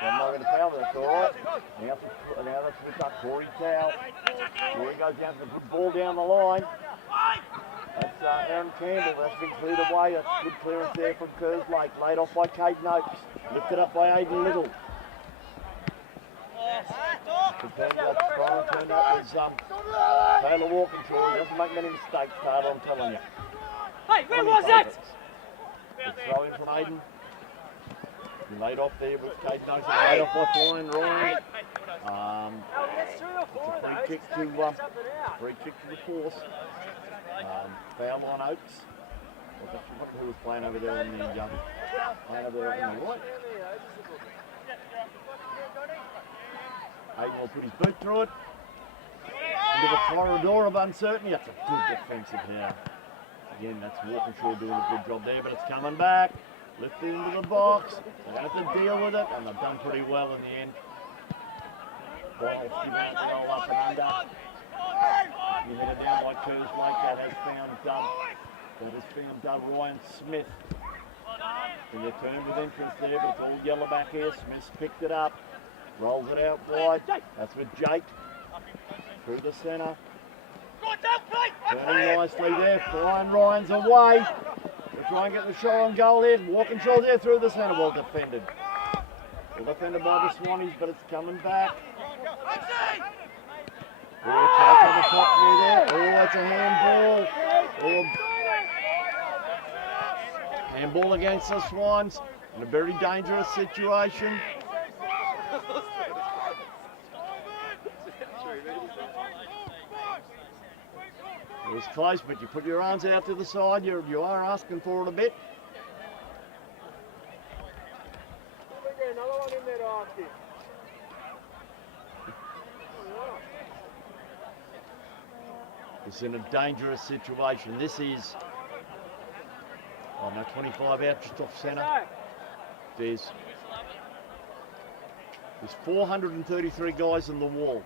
I'm not going to foul, that's all right. Now that's with that Corey Towell. Corey goes down to the good ball down the line. That's Aaron Campbell. That's been cleared away. That's good clearance there from Kerslake. Laid off by Caden Oates. Lifted up by Aidan Little. Turned up as Taylor Walkinshaw. He doesn't make many mistakes, Taylor, I'm telling you. Hey, where was it? Good throw in from Aidan. He laid off there with Caden Oates. Laid off by Flying Ryan. It's a free kick to the Force. Foul on Oates. I wonder who was playing over there in the right. Aidan will put his boot through it. Into the corridor of uncertainty. That's a good defensive here. Again, that's Walkinshaw doing a good job there, but it's coming back. Lifted into the box. They have to deal with it, and they've done pretty well in the end. Ball giving out the roll up and under. You headed down by Kerslake. That has found Ryan Smith. And they turned with interest there, but it's all yellow back here. Smith's picked it up. Rolls it out wide. That's with Jake. Through the centre. Turning nicely there. Brian Ryan's away. We'll try and get the shot on goal here. Walkinshaw there through the centre. Well defended. Well defended by the Swannies, but it's coming back. Oh, chase on the top there. Oh, it's a handball. Oh. Handball against the Swans in a very dangerous situation. It was close, but you put your arms out to the side. You are asking for it a bit. It's in a dangerous situation. This is, 25 out just off centre. There's 433 guys in the wall.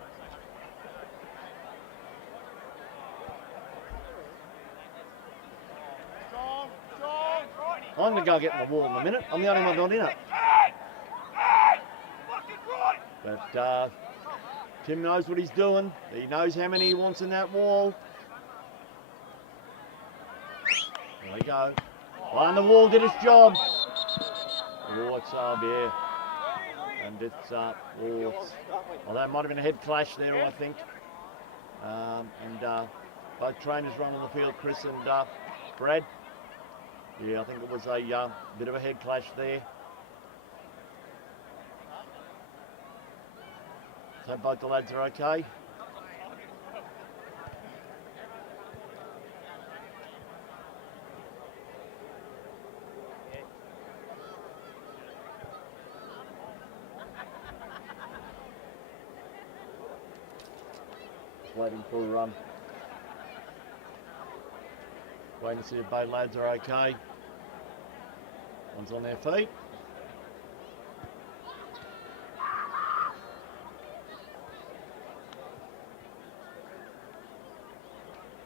I'm going to go get my wall in a minute. I'm the only one not in it. But Tim knows what he's doing. He knows how many he wants in that wall. There we go. And the wall did its job. Oh, it's yeah. And it's well, that might have been a head clash there, I think. And both trainers run on the field, Chris and Brad. Yeah, I think it was a bit of a head clash there. So both the lads are okay. Waiting for waiting to see if both lads are okay. One's on their feet.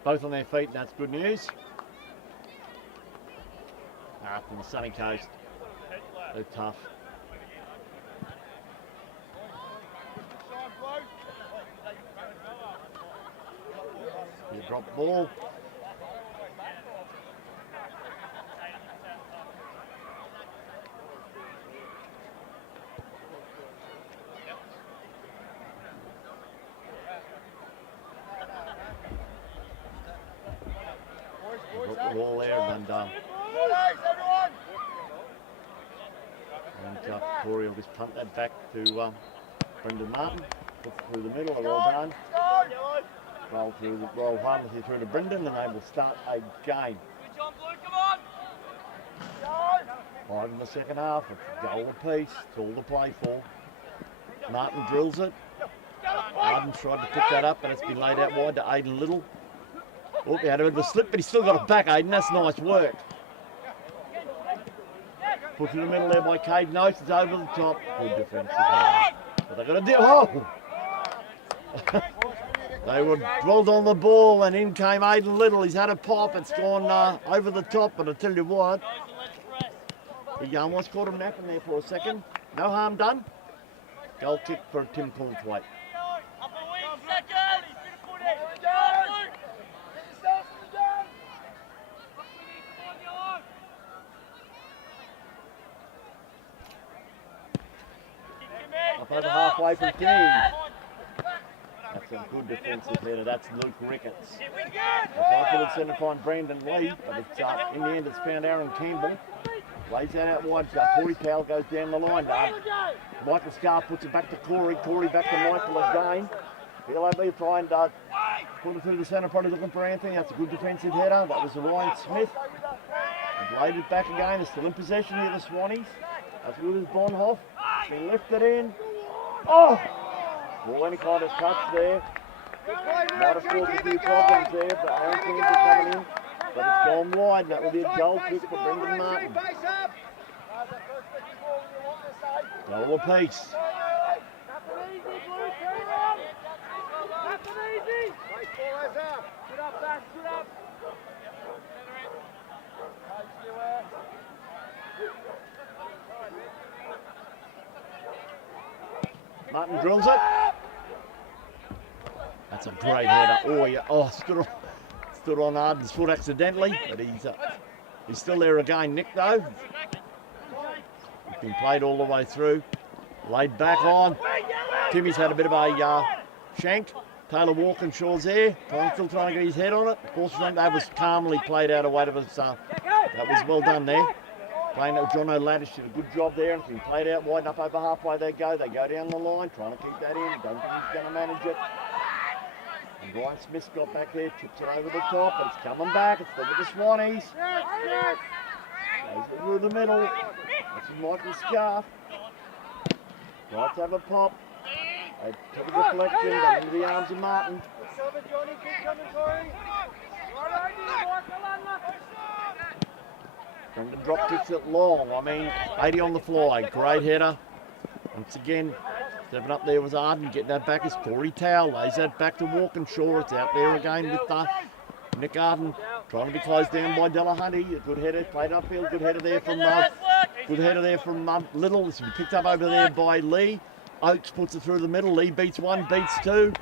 Both on their feet, and that's good news. From the sunny coast, they're tough. You drop the ball. Drop the ball there and Corey will just punt that back to Brendan Martin. Puts it through the middle, they're all done. Roll one through to Brendan, and they will start again. Five in the second half, it's a goal apiece, it's all to play for. Martin drills it. Arden's tried to pick that up, and it's been laid out wide to Aiden Little. Oh, he had a bit of a slip, but he's still got it back, Aiden. That's nice work. Put in the middle there by Cade Notes, it's over the top. Good defence. But they've got to do. Oh! They were drilled on the ball, and in came Aiden Little. He's had a pop. It's gone over the top, but I tell you what, he almost caught him napping there for a second. No harm done. Goal kick for Tim Cornthwaite. Up over halfway from King. That's a good defensive header. That's Luke Ricketts. I could have to find Brandon Lee, but it's, in the end it's found Aaron Campbell. Lays that out wide. Corey Powell goes down the line. Michael Scar puts it back to Corey. Corey back to Michael again. He'll have me try and put it through the centre, probably looking for Anthony. That's a good defensive header. That was Ryan Smith. And laid it back again. They're still in possession here, the Swannies. As good as Bonhoff. Been lifted in. Oh! Well, any kind of touch there. Might have caused a few problems there, but Aaron Campbell coming in. But it's gone wide, and that will be a goal kick for Brendan Martin. Goal apiece. Martin drills it. That's a great header. Oh, yeah. Oh, stood on Arden's foot accidentally, but he's still there again. Nick, though. He's been played all the way through. Laid back on. Timmy's had a bit of a shank. Taylor Walkinshaw's there. Still trying to get his head on it. Of course, that was calmly played out of weight of his. That was well done there. Playing John O'Laddish did a good job there, and it's been played out wide, up over halfway they go. They go down the line, trying to keep that in. Don't think he's going to manage it. And Ryan Smith got back there, chips it over the top, but it's coming back. It's still with the Swannies. Goes through the middle. That's Michael Scarf. Right to have a pop. They took a deflection, back into the arms of Martin. Brendan drop kicks it long. I mean, 80 on the fly. Great header. Once again, stepping up there was Arden. Getting that back is Corey Towell. Lays that back to Walkinshaw. It's out there again with Nick Arden Trying to be closed down by Delahunty. A good header, played upfield. Good header there from Little. It's been picked up over there by Lee. Oakes puts it through the middle. Lee beats one, beats two.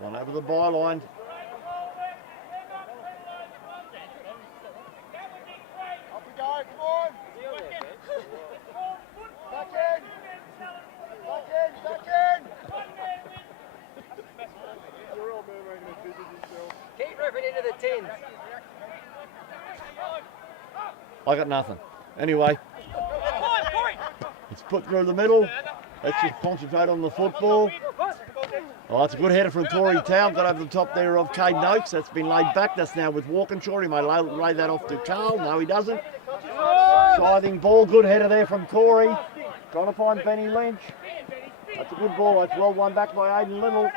One over the byline. Up we go, come on! Back in! Back in! You're all making a visit yourself. Keep ripping into the tins. I got nothing. Anyway, it's put through the middle. Let's just concentrate on the football. Oh, it's a good header from Corey Town. Got over the top there of Caden Oakes. That's been laid back. That's now with Walkinshaw. He may lay that off to Carl. No, he doesn't. Scything ball. Good header there from Corey. Trying to find Benny Lynch. That's a good ball. That's well won back by Aidan Little.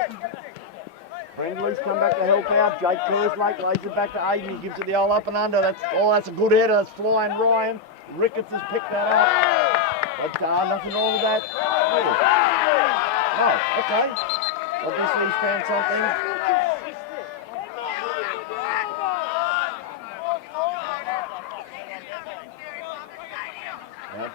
Brindley's come back to help out. Jake Kerslake lays it back to Aiden. He gives it the old up and under. That's a good header. That's flying Ryan. Ricketts has picked that up. But nothing wrong with that. Oh, okay. Obviously he's found something.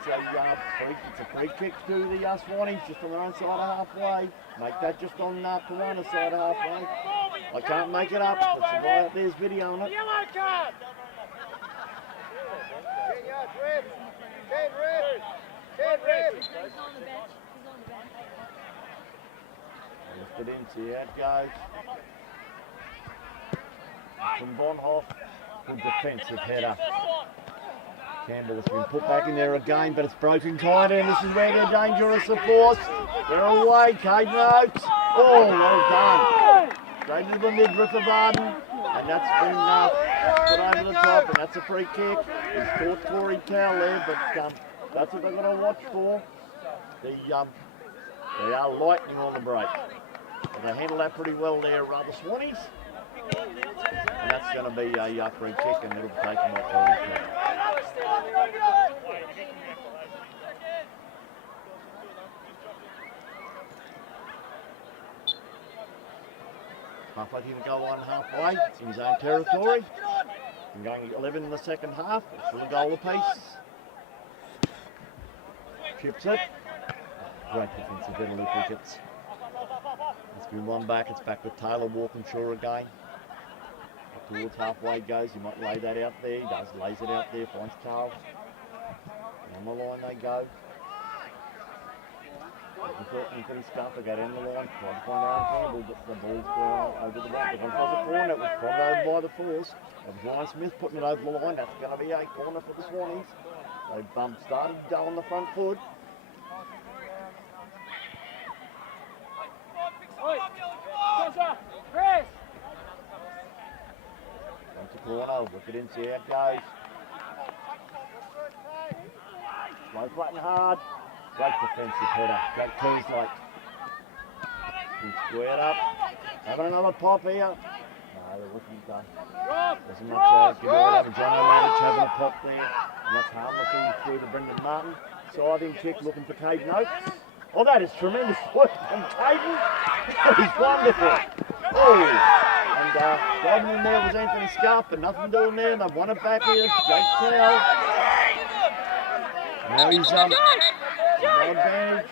That's a free kick to the Swannies just on their own side of halfway. Make that just on Kawana side of halfway. I can't make it up. There's a guy out there's video on it. Yellow card! 10 yards, red! 10 red! 10 red! He's on the bench. He's on the bench. Lift it in, see how it goes. From Bonhoff. Good defensive header. Campbell has been put back in there again, but it's broken tight, and this is where they're dangerous, of course. They're away, Caden Oakes. Oh, well done. Straight into the midriff of Arden, and that's been put over the top, and that's a free kick. He's caught Corey Towell there, but that's what they're going to watch for. They are lightning on the break. And they handle that pretty well there, the Swannies. And that's going to be a free kick, and it'll take them off Corey Towell. Halfway to go on halfway. It's in his own territory. I'm going 11 in the second half. It's a goal apiece. Chips it. Great defensive penalty Ricketts. It's been one back. It's back with Taylor Walkinshaw again. Up towards halfway goes. He might lay that out there. He does. Lays it out there. Finds Carl. On the line they go. Anthony Scarpa got in the line, tried to find Aaron Campbell, but the ball's gone over the back. It was a corner, it was probably over by the force. It was Ryan Smith putting it over the line. That's going to be a corner for the Swannies. They've started on the front foot. That's a corner, look it in, see how it goes. Slow, flat and hard. Great defensive header. Great Kerslake. He's squared up. Having another pop here. No, there wasn't much give it over. John O'Leary having a pop there. And that's harmless through to Brendan Martin. Scything kick looking for Caden Oakes. Oh, that is tremendous work from Caden. That is wonderful. Oh, and driving in there was Anthony Scarp, but nothing doing there. They've won it back here. Jake Towell. Now he's no advantage.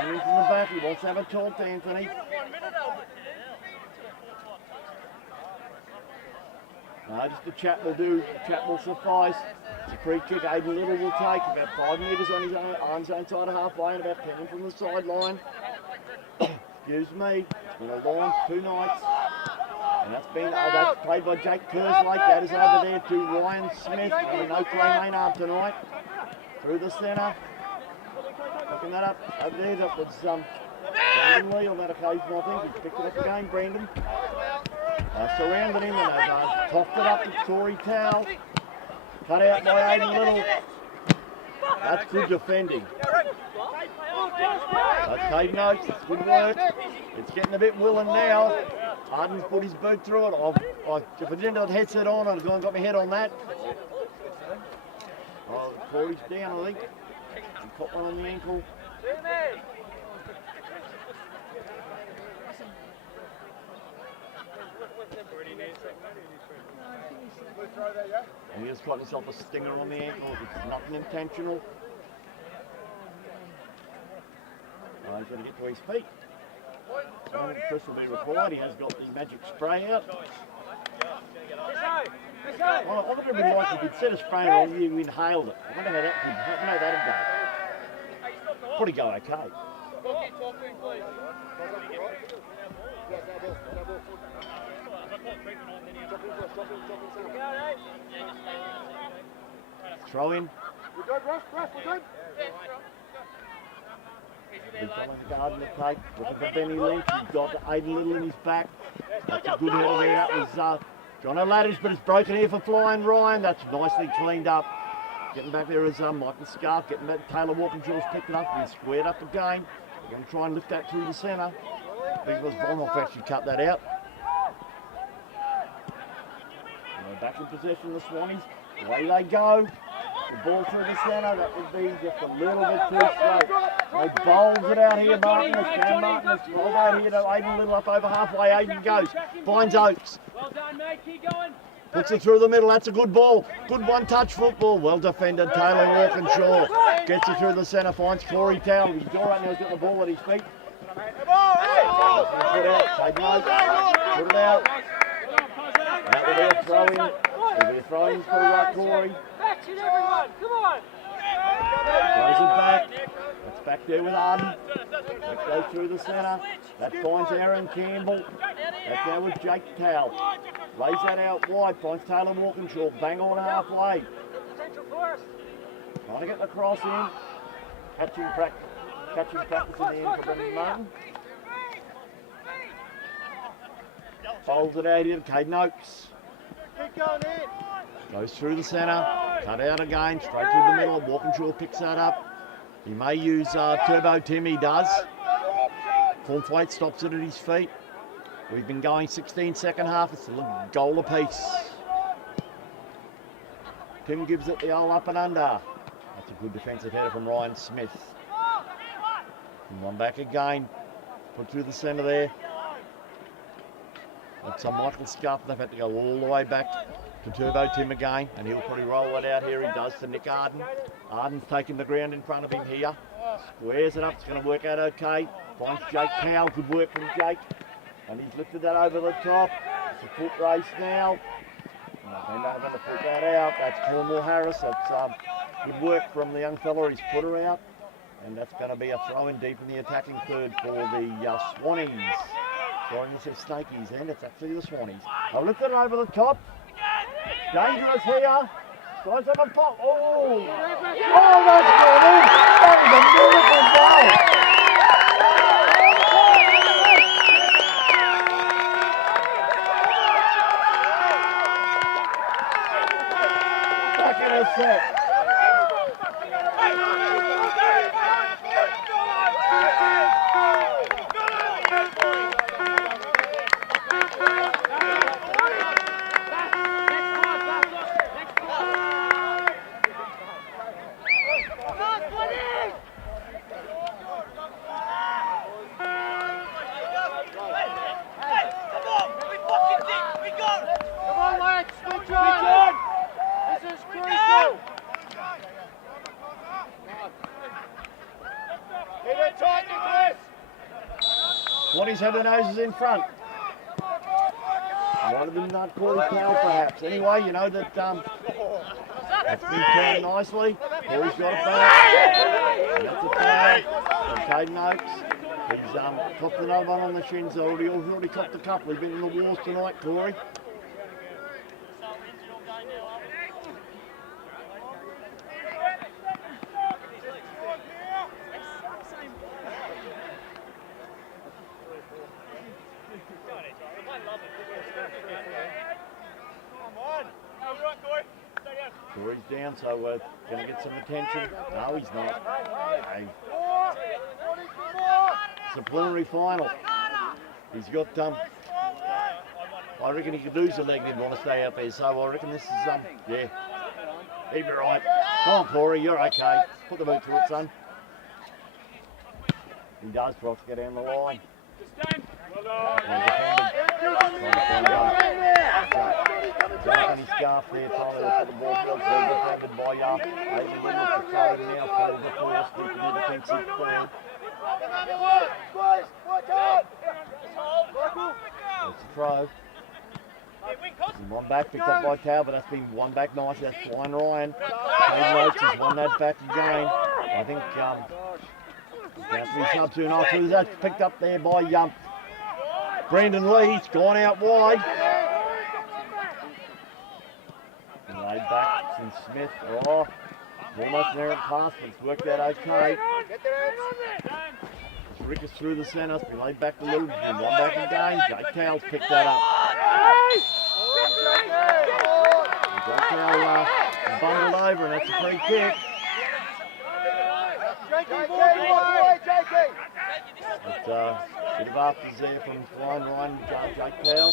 Coming in from the back, he wants to have a talk to Anthony. No, just a chat will do. A chat will suffice. It's a free kick. Aidan Little will take about 5 metres on his own side of halfway and about 10 from the sideline. Excuse me. It's been a long 2 nights. And that's played by Jake Kerslake. That is over there to Ryan Smith. And no Clay Maynard tonight. Through the centre. Picking that up over there. That was Brandon Lee on that occasion, I think. He's picked it up again, Brandon. Surrounded him and they've topped it up to Corey Towell. Cut out by Aidan Little. That's good defending. That's Caden Oakes. It's good work. It's getting a bit willing now. Arden's put his boot through it. If I didn't have the headset on, I'd have gone and got my head on that. Oh, Corey's down, I think. He caught one on the ankle. And he just got himself a stinger on the ankle. It's nothing intentional. He's going to get to his feet. And Chris will be required. He has got the magic spray out. Well, I would have been like if he'd set a spray on you, inhaled it. I wonder how that'd go. Probably go okay. Throw in. We're good, Russ, we're good. Big fella in the garden to take. Looking for Benny Lynch. He's got Aiden Little in his back. That's a good header there. That was John O'Laddish, but it's broken here for Flying Ryan. That's nicely cleaned up. Getting back there is Michael Scarf. Getting back. Taylor Walkinshaw's picked it up and squared up again. We're going to try and lift that through the centre. I think it was Vonhoff actually cut that out. And they're back in possession of the Swannies. Away they go. The ball through the centre. That would be just a little bit too straight. They bowls it out here, Martinus. Now Martinus rolled out here to Aiden Little up over halfway. Aiden goes. Finds Oakes. Well done, mate. Keep going. Puts it through the middle. That's a good ball. Good one-touch football. Well defended. Taylor Walkinshaw gets it through the centre. Finds Corey Towell. He's all right now. He's got the ball at his feet. Put it out. Take note. Put it out. That will be a throw-in. It'll be a throw-in for right, Corey. Back to everyone. Come on. Throws it back. It's back there with Arden. That goes through the centre. That finds Aaron Campbell. That's now with Jake Towell. Lays that out wide. Finds Taylor Walkinshaw. Bang on halfway. Trying to get the cross in. Catching practice in the end for Brendan Martin. Folds it out here to Caden Oakes. Keep going in. Goes through the centre. Cut out again. Straight through the middle. Walkinshaw picks that up. He may use Turbo Tim, he does. Cornthwaite stops it at his feet. We've been going 16 second half, it's a goal apiece. Tim gives it the old up and under. That's a good defensive header from Ryan Smith. And one back again, put through the centre there. It's Michael Scuff, they've had to go all the way back to Turbo Tim again, and he'll probably roll it out here. He does to Nick Arden. Arden's taking the ground in front of him here. Squares it up, it's going to work out okay. Finds Jake Powell, good work from Jake. And he's lifted that over the top. It's a foot race now. They're not going to put that out. That's Cornwall Harris. That's good work from the young fella. He's put her out. And that's going to be a throw in deep in the attacking third for the Swannies. Sorry, this is Snakies, and it's actually the Swannies. I'll lift it over the top. Dangerous here. Tries to have a pop. Oh! Oh, that's good. That was a beautiful goal. Back in a set. Swannies have their noses in front. Might have been not Corey Powell perhaps. Anyway, you know that that's been turned nicely. Corey's got it back. And that's a foul from Caden Oakes. He's copped another one on the shins already. He's already copped a couple. He's been in the wars tonight, Corey. Corey's down, so we're going to get some attention. No, he's not. Hey. It's a preliminary final. He's got, I reckon he could lose a leg and he'd want to stay out there, so I reckon this is, yeah. He'd be right. Come on, Corey, you're okay. Put the boot through it, son. He does, Prof, get down the line. Jack and his scarf there, trying to put the ball field, well defended by Aiden Little to throw him now, follows the course, deep in the defensive third. That's the throw. One back picked up by Cal, but that's been one back nice. That's Flying Ryan. Hayden Oates has won that back again. I think that's to be sub soon after that's picked up there by Brandon Lee. It's gone out wide. Laid back since Smith. Oh, almost an errant pass, but it's worked out okay. Rickers through the centre. It's been laid back a little. Been one back again. Jake Cowell's picked that up. Jake Cowell bundled over, and that's a free kick. It's a bit of afters there from Flying Ryan and Jake Cowell.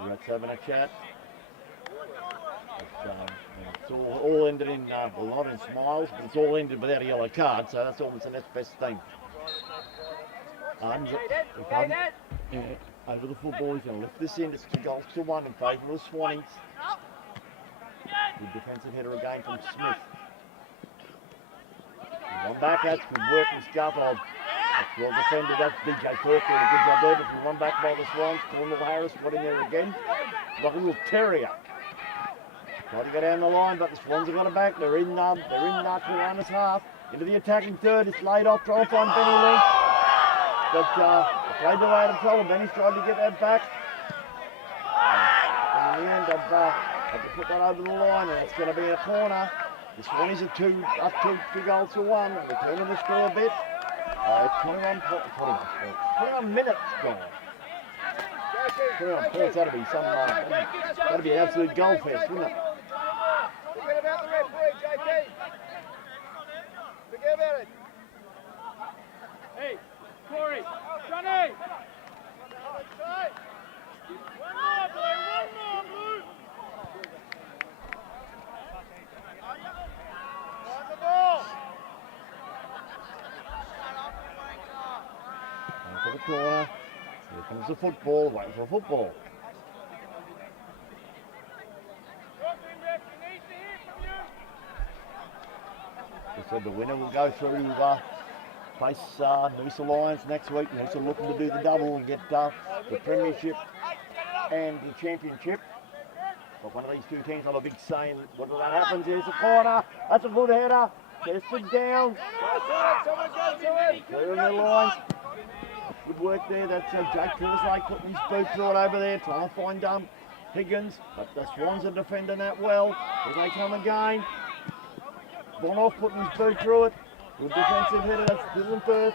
Let's having a chat. It's all ended in, well, not in smiles, but it's all ended without a yellow card, so that's almost the next best thing. Over the football, he's going to lift this in. It's 2-1 in favour of the Swannies. Good defensive header again from Smith. One back, that's good work from Scarfold. That's well defended, that's DJ Kirk doing a good job there, but from one back by the Swans, Cornwall Harris got in there again. Like a little terrier. Tried to go down the line, but the Swans have got it back. They're in Kawana's half. Into the attacking third, it's laid off, trying to find Benny Lynch. But they played the way out of trouble. Benny's tried to get that back. And in the end, they've had to put that over the line, and it's going to be a corner. The Swannies are up 2 goals to 1, and they're turning the score a bit. 21 minutes gone. 21 points, that'd be some, that'd be an absolute goal fest, wouldn't it? Forget about the referee, JT. Forget about it. Hey, Corey, Johnny. One more, Blue. On the ball. For the corner. Here comes the football, waiting for football. They said the winner will go through face Noosa Lions next week. Noosa looking to do the double and get the premiership and the championship. But one of these two teams on a big say, whether that happens, here's the corner. That's a good header. Tested down. Clear in the lines. Good work there. That's Jake Kerslake putting his boot through it over there, trying to find Higgins. But the Swans are defending that well. Here they come again. Bonoff putting his boot through it. Good defensive header. That's Dylan Firth.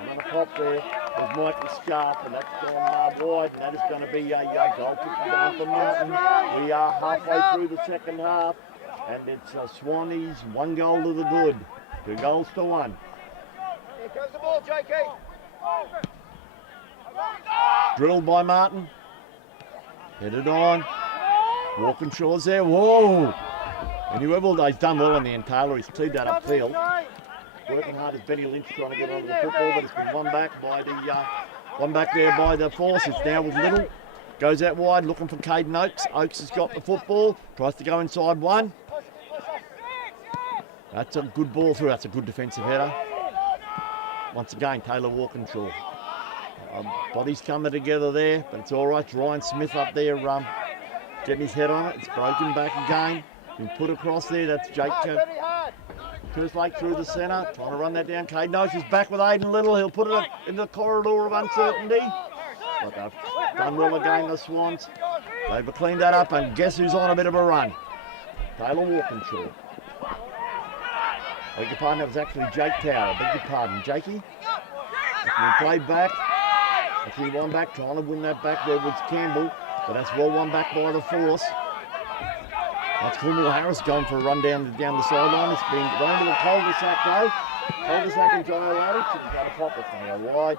Another pop there. There's Michael Scarf, and that's gone wide, and that is going to be a goal kick down for Martin. We are halfway through the second half, and it's Swannies 1 goal to the good. 2 goals to 1. Here comes the ball, JK. Drilled by Martin. Headed on. Walkinshaw's there. Whoa! And whoever he's done well on the end, Taylor. He's cleared that upfield. Working hard is Benny Lynch trying to get onto the football, but it's been one back there by the Force. It's now with Little. Goes out wide, looking for Caden Oakes. Oakes has got the football. Tries to go inside one. That's a good ball through. That's a good defensive header. Once again, Taylor Walkinshaw. Bodies coming together there, but it's all right. It's Ryan Smith up there getting his head on it. It's broken back again. Been put across there. That's Jake Kerslake through the centre. Trying to run that down. Caden Oakes is back with Aiden Little. He'll put it in the corridor of uncertainty. But they've done well again, the Swans. They've cleaned that up, and guess who's on a bit of a run? Taylor Walkinshaw. Beg your pardon, that was actually Jake Tower. Beg your pardon, Jakey. It's been played back. Actually one back, trying to win that back there was Campbell, but that's well one back by the Force. That's Cornwall Harris going for a run down the sideline. It's been going to the cul-de-sac though. Cul-de-sac and John O'Laddick. He's got a pop, it's going to go wide.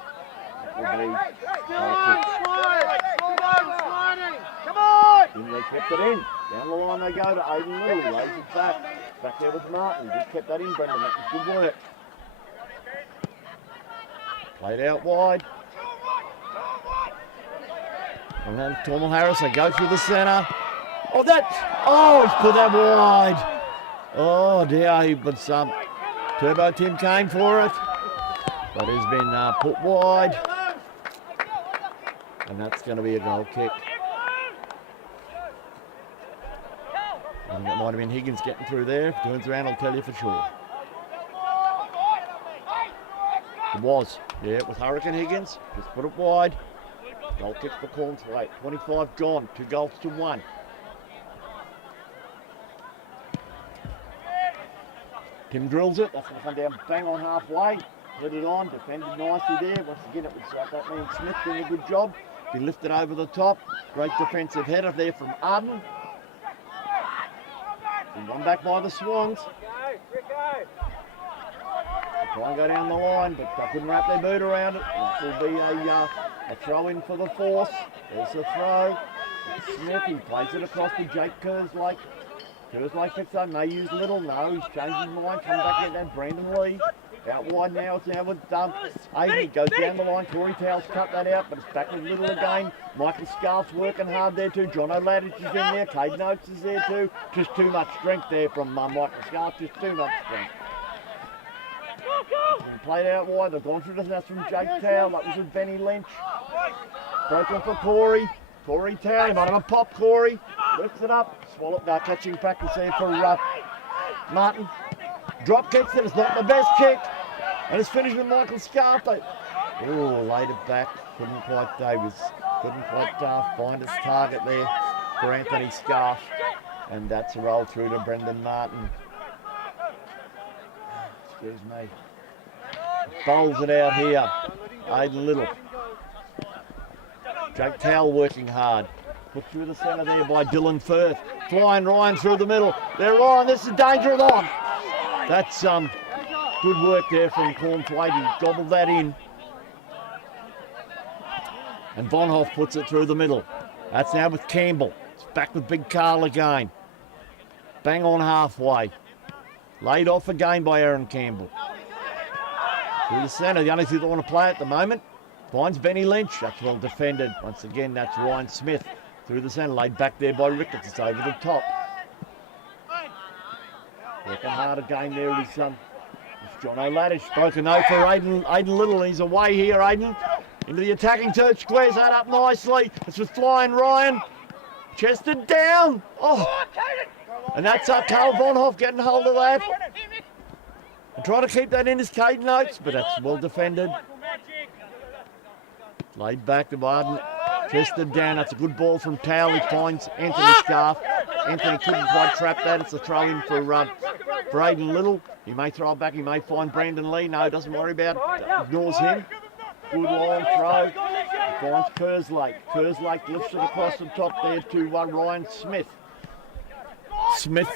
Come on! And they kept it in. Down the line they go to Aiden Little. Lays it back. Back there with Martin. Just kept that in, Brendan. That was good work. Played out wide. And then Tormal Harris, they go through the centre. Oh, he's put that wide. Oh, dear, but Turbo Tim came for it. But it's been put wide. And that's going to be a goal kick. I think it might have been Higgins getting through there. If it turns around, I'll tell you for sure. It was. Yeah, it was Hurricane Higgins. Just put it wide. Goal kick for Cornthwaite. 25 gone. 2 goals to 1. Tim drills it. That's going to come down bang on halfway. Let it on. Defended nicely there. Once again, it was that man Smith doing a good job. He lifted over the top. Great defensive header there from Arden. And one back by the Swans. Try and go down the line, but they couldn't wrap their boot around it. It will be a throw in for the Force. There's the throw. It's Smith, he plays it across to Jake Kerslake. Kerslake picks up, may use Little. No, he's changed his mind. Come back at that, Brandon Lee. Out wide now, it's now with Aiden. He goes down the line. Corey Towles cut that out, but it's back with Little again. Michael Scarf's working hard there too. John O'Ladich is in there. Caden Oates is there too. Just too much strength there from Michael Scarf. Just too much strength. Played out wide. They've gone through the that's from Jake Towle. That was with Benny Lynch. Broken for Corey. Corey Towle. He might have a pop, Corey. Lifts it up. Swallowed. Catching practice there for Martin. Drop kicks it. It's not the best kick. And it's finished with Michael Scarf. Oh, laid it back. Couldn't quite find his target there for Anthony Scarf. And that's a roll through to Brendan Martin. Excuse me. Bowls it out here. Aiden Little. Jake Towle working hard. Put through the centre there by Dylan Firth. Flying Ryan through the middle. They're Ryan. This is dangerous on. That's good work there from Cornthwaite. He gobbled that in. And Bonhoff puts it through the middle. That's now with Campbell. It's back with Big Carl again. Bang on halfway. Laid off again by Aaron Campbell. Through the centre, the only two that want to play at the moment. Finds Benny Lynch. That's well defended. Once again, that's Ryan Smith. Through the centre, laid back there by Ricketts. It's over the top. Working hard again there is John O'Ladich. Broken out for Aiden Little. He's away here, Aiden. Into the attacking third. Squares that up nicely. It's with Flying Ryan. Chested down. Oh. And that's Carl Bonhoff getting hold of that. And trying to keep that in his Caden Oates, but that's well defended. Laid back to Barden. Chested down. That's a good ball from Towle. He finds Anthony Scarf. Anthony couldn't quite trap that. It's a throw in for Aiden Little. He may throw it back. He may find Brandon Lee. No, doesn't worry about it. Ignores him. Good long throw. He finds Kerslake. Kerslake lifts it across the top there to Ryan Smith. Smith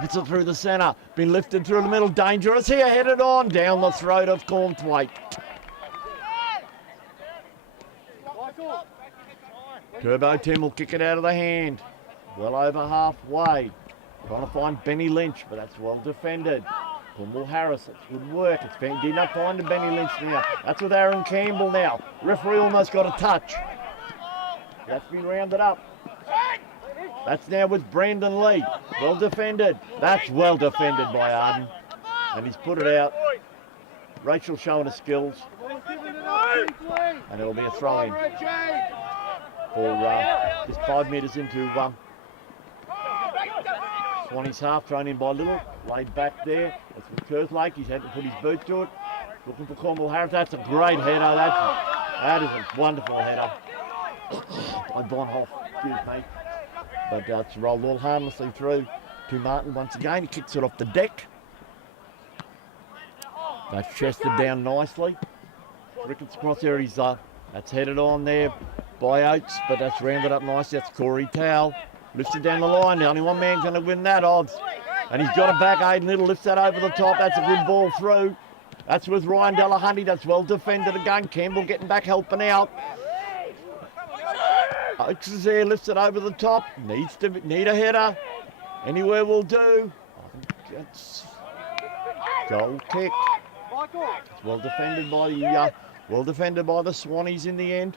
puts it through the centre. Been lifted through the middle. Dangerous here. Headed on down the throat of Cornthwaite. Turbo Tim will kick it out of the hand. Well over halfway. Trying to find Benny Lynch, but that's well defended. Cornwall Harris, it's good work. Did not find Benny Lynch now. That's with Aaron Campbell now. Referee almost got a touch. That's been rounded up. That's now with Brandon Lee. Well defended. That's well defended by Arden. And he's put it out. Rachel showing her skills. And it'll be a throw in. For just 5 metres into Swanee's half, thrown in by Little, laid back there. That's with Kerslake. He's had to put his boot to it. Looking for Cornwall Harris. That's a great header. That is a wonderful header by Bonhoff. Excuse me. But it's rolled all harmlessly through to Martin once again. He kicks it off the deck. That's chested down nicely. Ricketts across there. That's headed on there by Oates, but that's rounded up nicely. That's Corey Towle. Lifts it down the line. The only one man's going to win that odds. And he's got it back. Aiden Little lifts that over the top. That's a good ball through. That's with Ryan Delahunty. That's well defended again. Campbell getting back, helping out. Oakes is there, lifts it over the top. Need a header. Anywhere will do. I think that's goal kick. It's well defended by the Swannies in the end.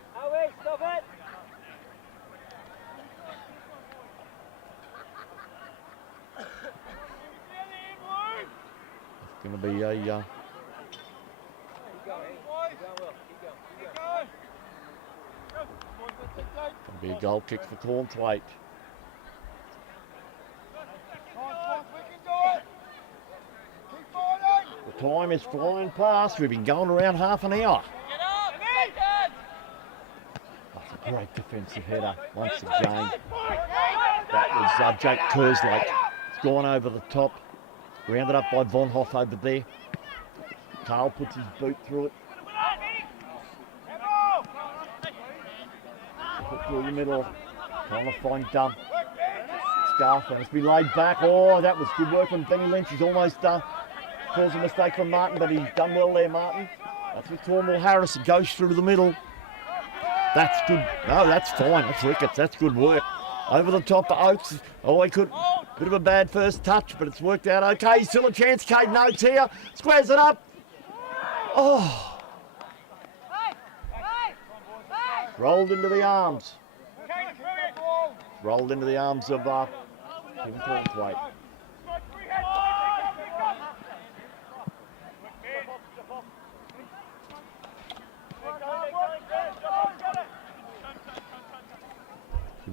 It's going to be a goal kick for Cornthwaite. The time is flying past. We've been going around half an hour. That's a great defensive header once again. That was Jake Kerslake. It's gone over the top. Rounded up by Von Hoff over there. Carl puts his boot through it. Put through the middle. Trying to find Scarf, and it's been laid back. Oh, that was good work from Benny Lynch. He's almost caused a mistake from Martin, but he's done well there, Martin. That's with Tormal Harris. It goes through the middle. That's good. No, that's fine. That's Ricketts. That's good work. Over the top for Oakes. Oh, he could. Bit of a bad first touch, but it's worked out okay. Still a chance. Cade Noakes here. Squares it up. Oh. Rolled into the arms. Rolled into the arms of Tim Cornthwaite.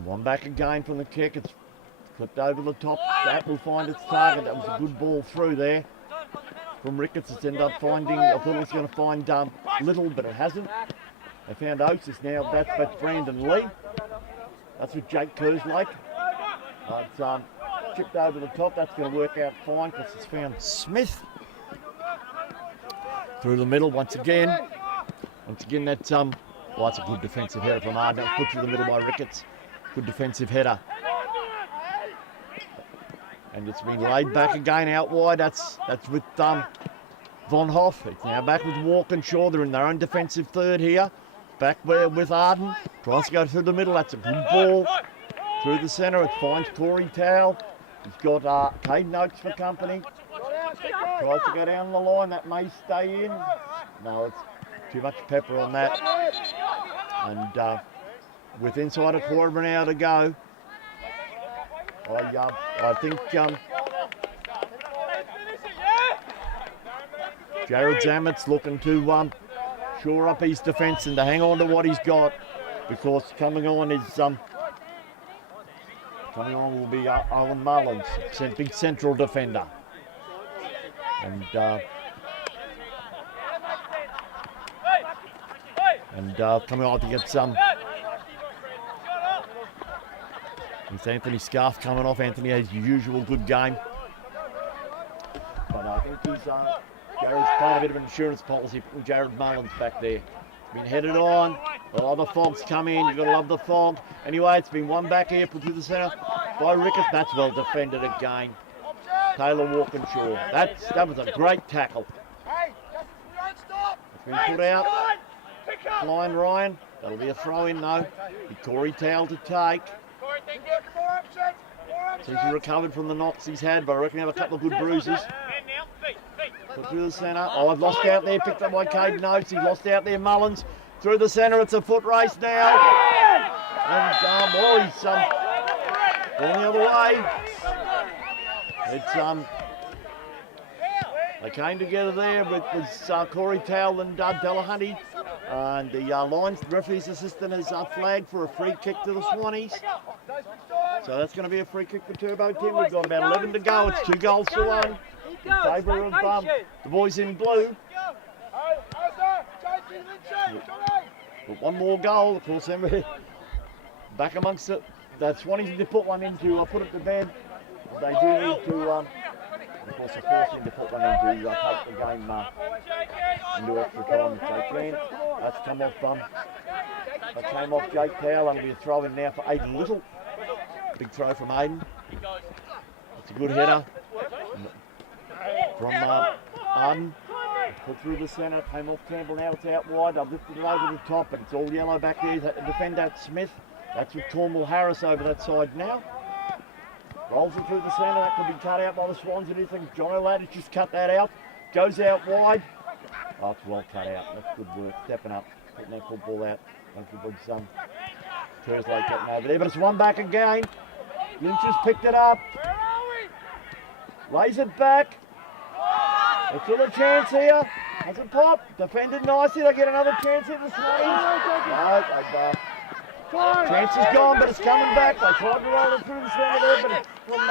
One back again from the kick. It's clipped over the top. That will find its target. That was a good ball through there from Ricketts. It's ended up finding, I thought it was going to find Little, but it hasn't. They found Oates. Now that's Brandon Lee. That's with Jake Kerslake. It's chipped over the top. That's going to work out fine because it's found Smith. Through the middle once again. Once again, that's well, that's a good defensive header from Arden. That's put through the middle by Ricketts. Good defensive header. And it's been laid back again out wide. That's with Von Hoff. It's now back with Walkinshaw. They're in their own defensive third here. Back there with Arden. Tries to go through the middle. That's a good ball. Through the centre. It finds Corey Towell. He's got Cade Noakes for company. Tries to go down the line. That may stay in. No, it's too much pepper on that. And with inside a quarter of an hour to go, I think Jared Zamet's looking to shore up his defence and to hang on to what he's got, because coming on will be Owen Mullins, big central defender, and coming on to get It's Anthony Scarf coming off. Anthony has his usual good game. But I think Jared's playing a bit of an insurance policy, putting Jared Mullins back there. It's been headed on. A lot of fogs come in. You've got to love the fog. Anyway, it's been one back here, put through the centre by Ricketts. That's well defended again. Taylor Walkinshaw. That was a great tackle. It's been put out. Flying Ryan. That'll be a throw in though. Corey Towell to take. Seems he recovered from the knocks he's had, but I reckon he'll have a couple of good bruises. Put through the centre. Oh, I've lost out there. Picked up by Cade Noakes. He lost out there. Mullins through the centre. It's a foot race now. And well, he's going the other way. It's they came together there with Corey Towell and Delahunty. And the lines referee's assistant has flagged for a free kick to the Swannies. So that's going to be a free kick for Turbo Tim. We've got about 11 to go. It's 2 goals to 1 in favour of the boys in blue. But one more goal, of course, then we're back amongst it. The Swannies need to put one in to put it to bed. They do need to, of course, need to put one in to take the game into extra time if they can. That's come off, that came off Jake Towell. It'll be a throw in now for Aiden Little. Big throw from Aiden. It's a good header from Arden. Put through the centre, came off Campbell, now it's out wide. I've lifted it over the top, and it's all yellow back there. Defend that Smith. That's with Cornwall Harris over that side now. Rolls it through the centre, that could be cut out by the Swans. And you think John O'Laddish just cut that out. Goes out wide. Oh, it's well cut out. That's good work. Stepping up, putting that football out. Hopefully, Kerslake getting over there, but it's one back again. Lynch has picked it up. Lays it back. There's still a chance here. Has a pop. Defended nicely. They get another chance here. The Swans. No, chance is gone, but it's coming back. They tried to roll it through the centre there, but it's from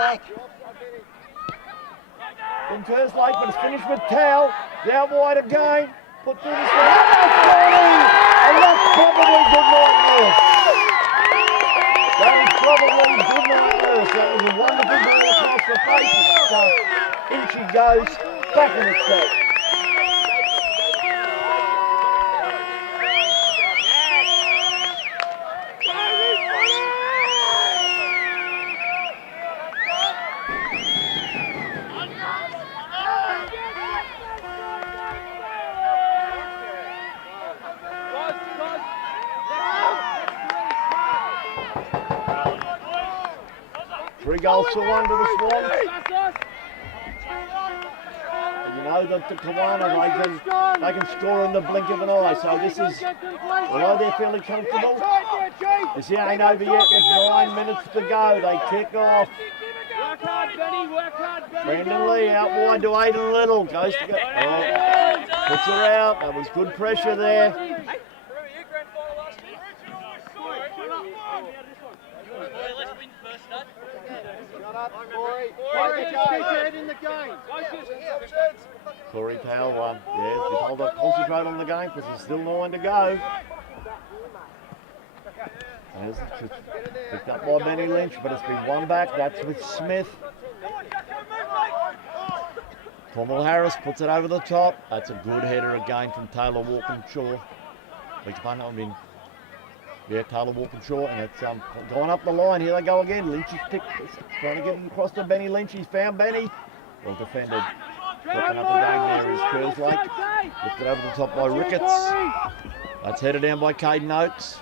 Kerslake, but it's finished with Towel. It's out wide again. Put through the centre. And that's probably good night nurse. That is probably good night nurse. That was a wonderful ball across the face. In she goes. Back in the set. Three goals to one to the Swans. You know that the Kawana, they can score in the blink of an eye, so this is, although they're fairly comfortable, this here ain't over yet. There's 9 minutes to go. They kick off. Work hard, Benny, work hard, Benny. Brandon Lee out wide to Aidan Little. Goes to go. Oh, puts her out. That was good pressure there. Corey Towell, yeah, he's hold up, concentrate on the game because there's still 9 to go. There's picked up by Benny Lynch, but it's been one back. That's with Smith. Cornwall Harris puts it over the top. That's a good header again from Taylor Walkinshaw. Taylor Walkinshaw, and it's going up the line. Here they go again. Lynch is trying to get it across to Benny Lynch. He's found Benny. Well defended. Dropping up again there is Kerslake. Lifted over the top by Ricketts. That's headed down by Caden Oates.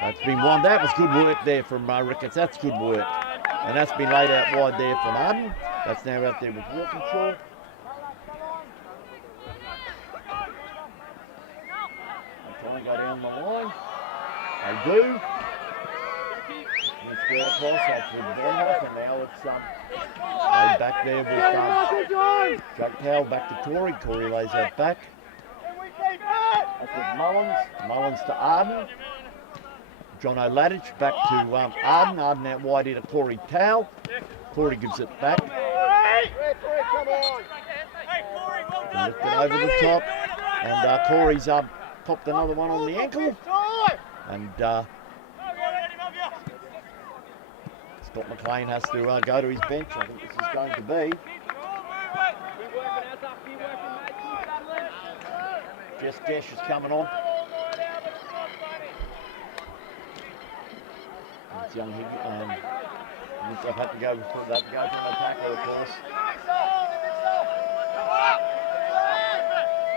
That's been won. That was good work there from Ricketts. That's good work. And that's been laid out wide there from Arden. That's now out there with Walkinshaw. They try and go down the line. They do. Let's get across. That's with Bonhoff, and now it's back there with Jack Towell back to Corey. Corey lays that back. That's with Mullins. Mullins to Arden. John O'Laddish back to Arden. Arden out wide here to Corey Towell. Corey gives it back. Lift it over the top. And Corey's popped another one on the ankle. And Scott McLean has to go to his bench. I think this is going to be. Jess Gesh is coming on. It's young Higgy, and they've had to go for that, go for an attacker, of course.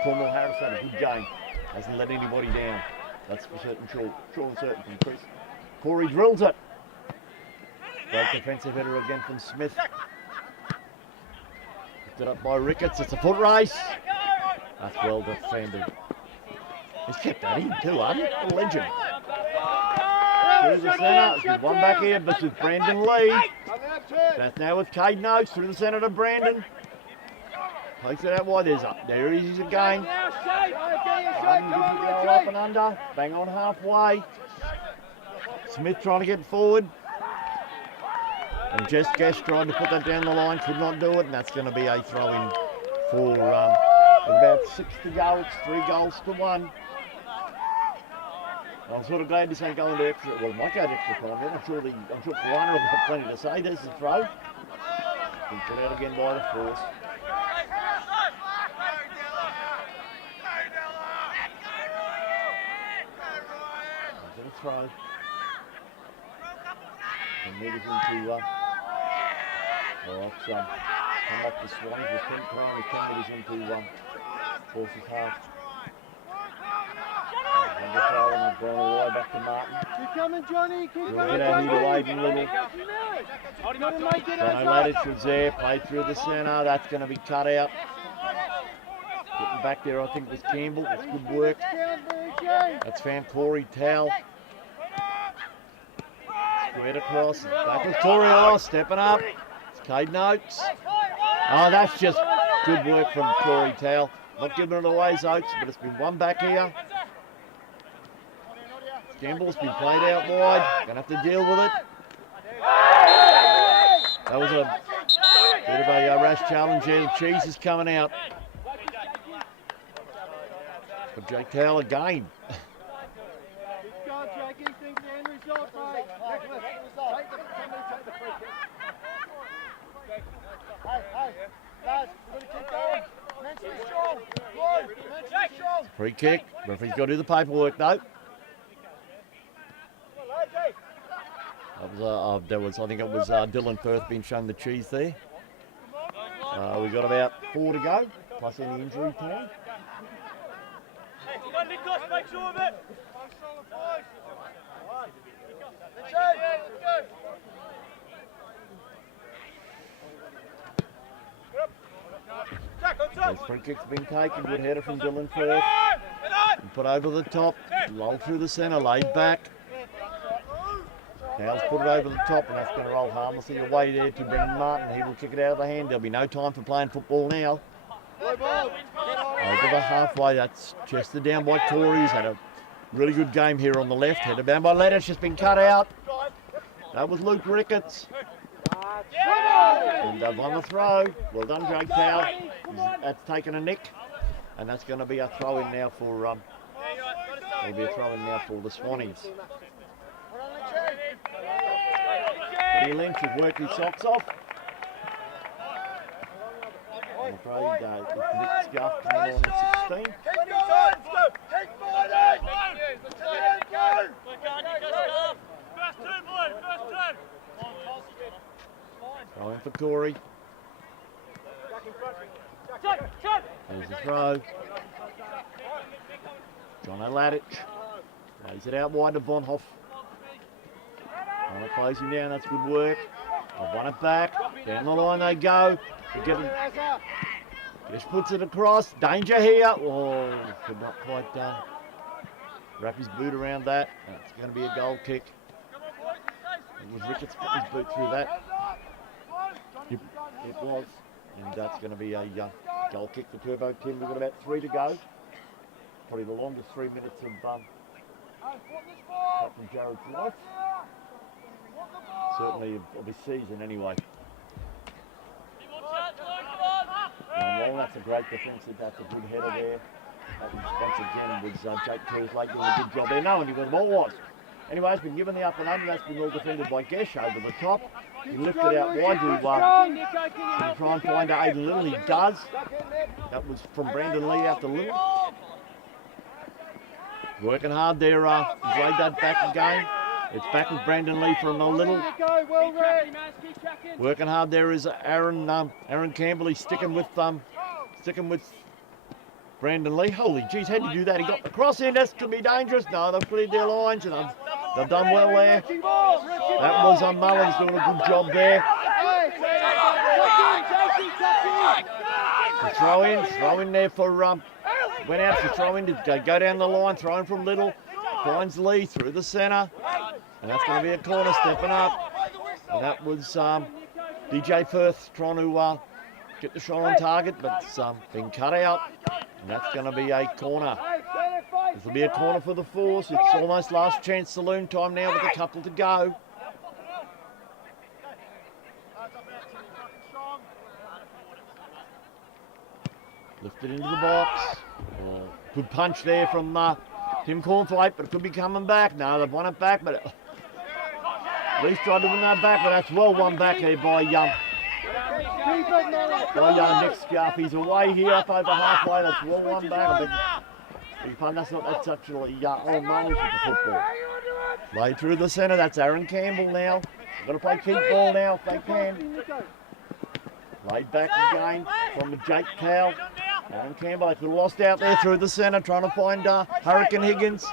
Cornwall Harris had a good game. Hasn't let anybody down. That's for certain, sure and certain from Chris. Corey drills it. Great defensive header again from Smith. Picked it up by Ricketts. It's a foot race. That's well defended. He's kept that in too, hasn't he? A legend. Through the centre. There's one back here, but it's Brandon Lee. That's now with Caden Oates through the centre to Brandon. Takes it out wide. There he is again. Arden gives it the up and under. Bang on halfway. Smith trying to get forward. And Jess Gash trying to put that down the line. Could not do it. And that's going to be a throw-in for about 6 to go. It's 3 goals to 1. I'm sort of glad this ain't going to extra. Well, it might go to extra time. I'm sure Kawana will have plenty to say. There's the throw. Been put out again by the force. There's a throw. And meters into come off the Swans with 10 kilometres, 10 meters into Forces half. Number throw and gone all the way back to Martin. Keep coming, Johnny. Keep We'll coming, get out here to Johnny. Aiden Little. Gotta make it Jono Ladich was there, played through the centre. That's going to be cut out. Getting back there, I think, was Campbell. That's good work. That's found Corey Towell. Squared across. Back with Corey. Oh, stepping up. It's Caden Oates. Oh, that's just good work from Corey Towell. Not giving it away, Oates, but it's been one back here. Campbell's been played out wide. Gonna have to deal with it. That was a bit of a rash challenge here. The cheese is coming out. For Jake Towell again. Free kick. Referee's got to do the paperwork though. I think it was Dylan Firth being shown the cheese there. We've got about 4 to go, plus any injury time. Make sure of it. Those free kicks been taken. Good header from Dylan Firth. And put over the top. Roll through the centre. Laid back. Towell's put it over the top, and that's going to roll harmlessly away there to Brendan Martin. He will kick it out of the hand. There'll be no time for playing football now. Over the halfway. That's chested down by Corey. He's had a really good game here on the left. Headed down by Ladich. Just been cut out. That was Luke Ricketts. And they've won the throw. Well done, Jake Towell. That's taken a nick, and that's going to be a throw in now for it'll be a throw in now for the Swannies. Eddie Lynch has worked his socks off. I'm afraid Nick Scuff coming on at 16. Throw in for Corey. There's the throw. Jono Ladich lays it out wide to Von Hoff. Trying to close him down, that's good work. I've won it back. Down the line they go. Just puts it across. Danger here. Oh, could not quite wrap his boot around that. That's going to be a goal kick. It was Ricketts put his boot through that. Yep, it was. And that's going to be a goal kick for Turbo Tim. We've got about 3 to go. Probably the longest 3 minutes of from Jared's life. Certainly of his season anyway. Well, that's a great defence. That's a good header there. That was, once again was Jake Kerslake doing a good job there. No one knew where the ball was. Anyway, it's been given the up and under. That's been well defended by Gesh over the top. He lifted out wide to try and find Aiden Little. He does. That was from Brandon Lee out to Little. Working hard there. He's laid that back again. It's back with Brandon Lee from a Little. Working hard there is Aaron Campbell. He's sticking with Brandon Lee. Holy geez, how'd you do that? He got the cross in. That's going to be dangerous. No, they've cleared their lines and they've done well there. That was Mullins doing a good job there. The throw in there for went out to throw in to go down the line, throwing from Little. Finds Lee through the centre. And that's going to be a corner stepping up. And that was DJ Firth trying to get the shot on target, but it's been cut out. And that's going to be a corner. This will be a corner for the Force. It's almost last chance saloon time now with a couple to go. Lifted into the box. Good punch there from Tim Cornthwaite, but it could be coming back. No, they've won it back, but at least tried to win that back, but that's well won back there by Nick Scuff. He's away here up over halfway. That's well won back. That's actually on Mullins with the football. Laid through the centre. That's Aaron Campbell now. Got to play keep ball now if they can. Laid back again from Jake Towell. Aaron Campbell could have lost out there through the centre, trying to find Hurricane Higgins.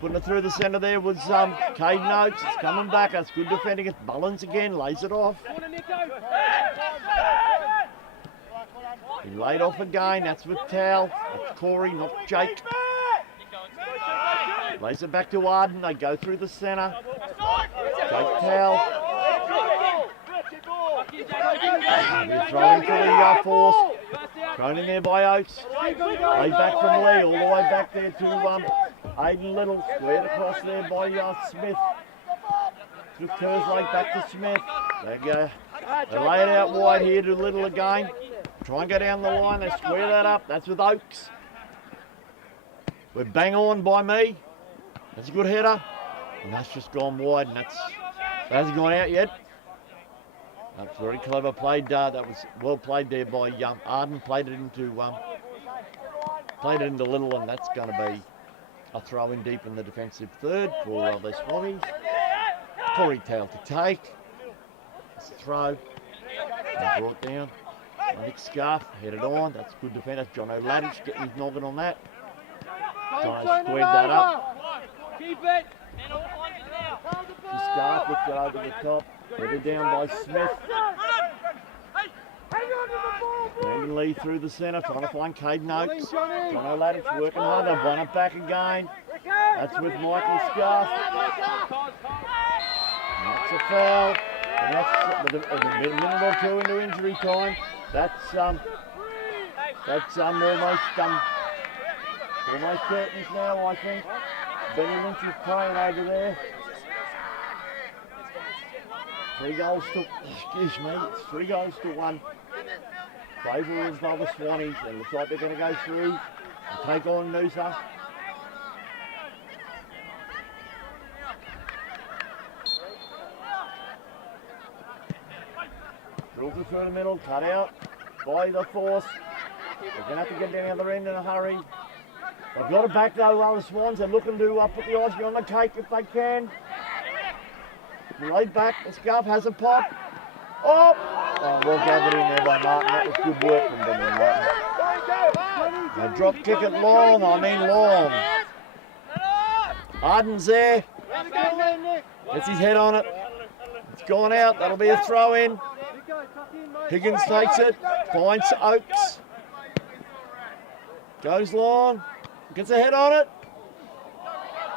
Putting it through the centre there was Caden Oates. It's coming back. That's good defending. It's Mullins again, lays it off. He laid off again. That's with Tal. That's Corey, not Jake. Lays it back to Arden. They go through the centre. Jake Tal. Throwing for the force. Thrown in there by Oates. Laid back from Lee, all the way back there to Aiden Little. Squared across there by Smith. Just curves leg back to Smith. There you go. They lay it out wide here to Little again. Try and go down the line. They square that up. That's with Oakes. We're bang on by me. That's a good header. And that's just gone wide. And that hasn't gone out yet. That's very clever played. That was well played there by Arden. Played it into Little, and that's going to be a throw in deep in the defensive third for the Swammies. Corey Tail to take. It's a throw. And brought down. Nick Scarf headed on. That's good defender. John O'Laddish getting his noggin on that. Trying to square that up. Keep it. Scarf lifts it over the top. Headed down by Smith. Brandon Lee through the centre, trying to find Caden Oates. John O'Laddish working hard. They've run it back again. That's with Michael Scarf. And that's a foul. And that's a minute or two into injury time. That's almost curtains now, I think. Benny Lynch is playing over there. 3 goals to, excuse me, it's 3 goals to 1. Favour of the Swannies. It looks like they're going to go through and take on Noosa. Drills it through the middle, cut out by the force. They're going to have to get down the other end in a hurry. They've got it back though, the Swans. They're looking to put the icing on the cake if they can. Laid back, the Scarf has a pop. Oh! Well gathered in there by Martin. That was good work from Benny Martin. They drop kick it long, long. Arden's there. Gets his head on it. It's gone out. That'll be a throw in. Higgins takes it. Finds Oakes. Goes long. Gets a head on it.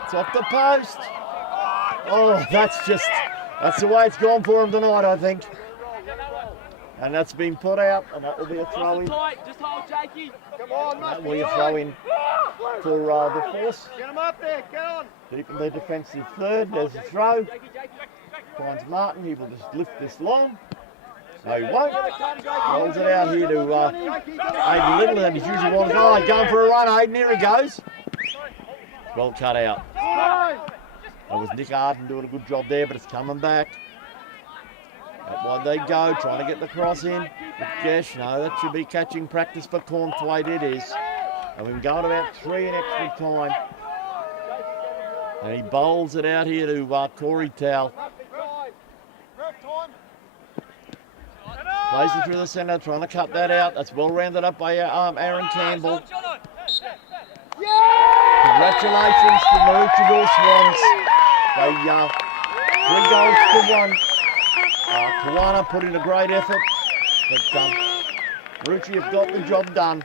It's off the post. Oh, that's the way it's gone for him tonight, I think. And that's been put out, and that will be a throw in. Just hold Jakey. Come on, That will be a throw in for the force. Get him up there, get on. Deep in the defensive third, there's a throw. Finds Martin, he will just lift this long. No, he won't. Rolls it out here to Aiden Little, and he's usually one guy going for a run. Aiden, here he goes. Well cut out. That was Nick Arden doing a good job there, but it's coming back. Out wide they go, trying to get the cross in. But Gesh, no, that should be catching practice for Cornthwaite, it is. And we've been going about 3 in extra time. And he bowls it out here to Corey Towell. Plays it through the centre, trying to cut that out. That's well rounded up by Aaron Campbell. Congratulations to Maroochydore Swans. They 3 goals to 1. Kawana put in a great effort, but Maroochydore have got the job done.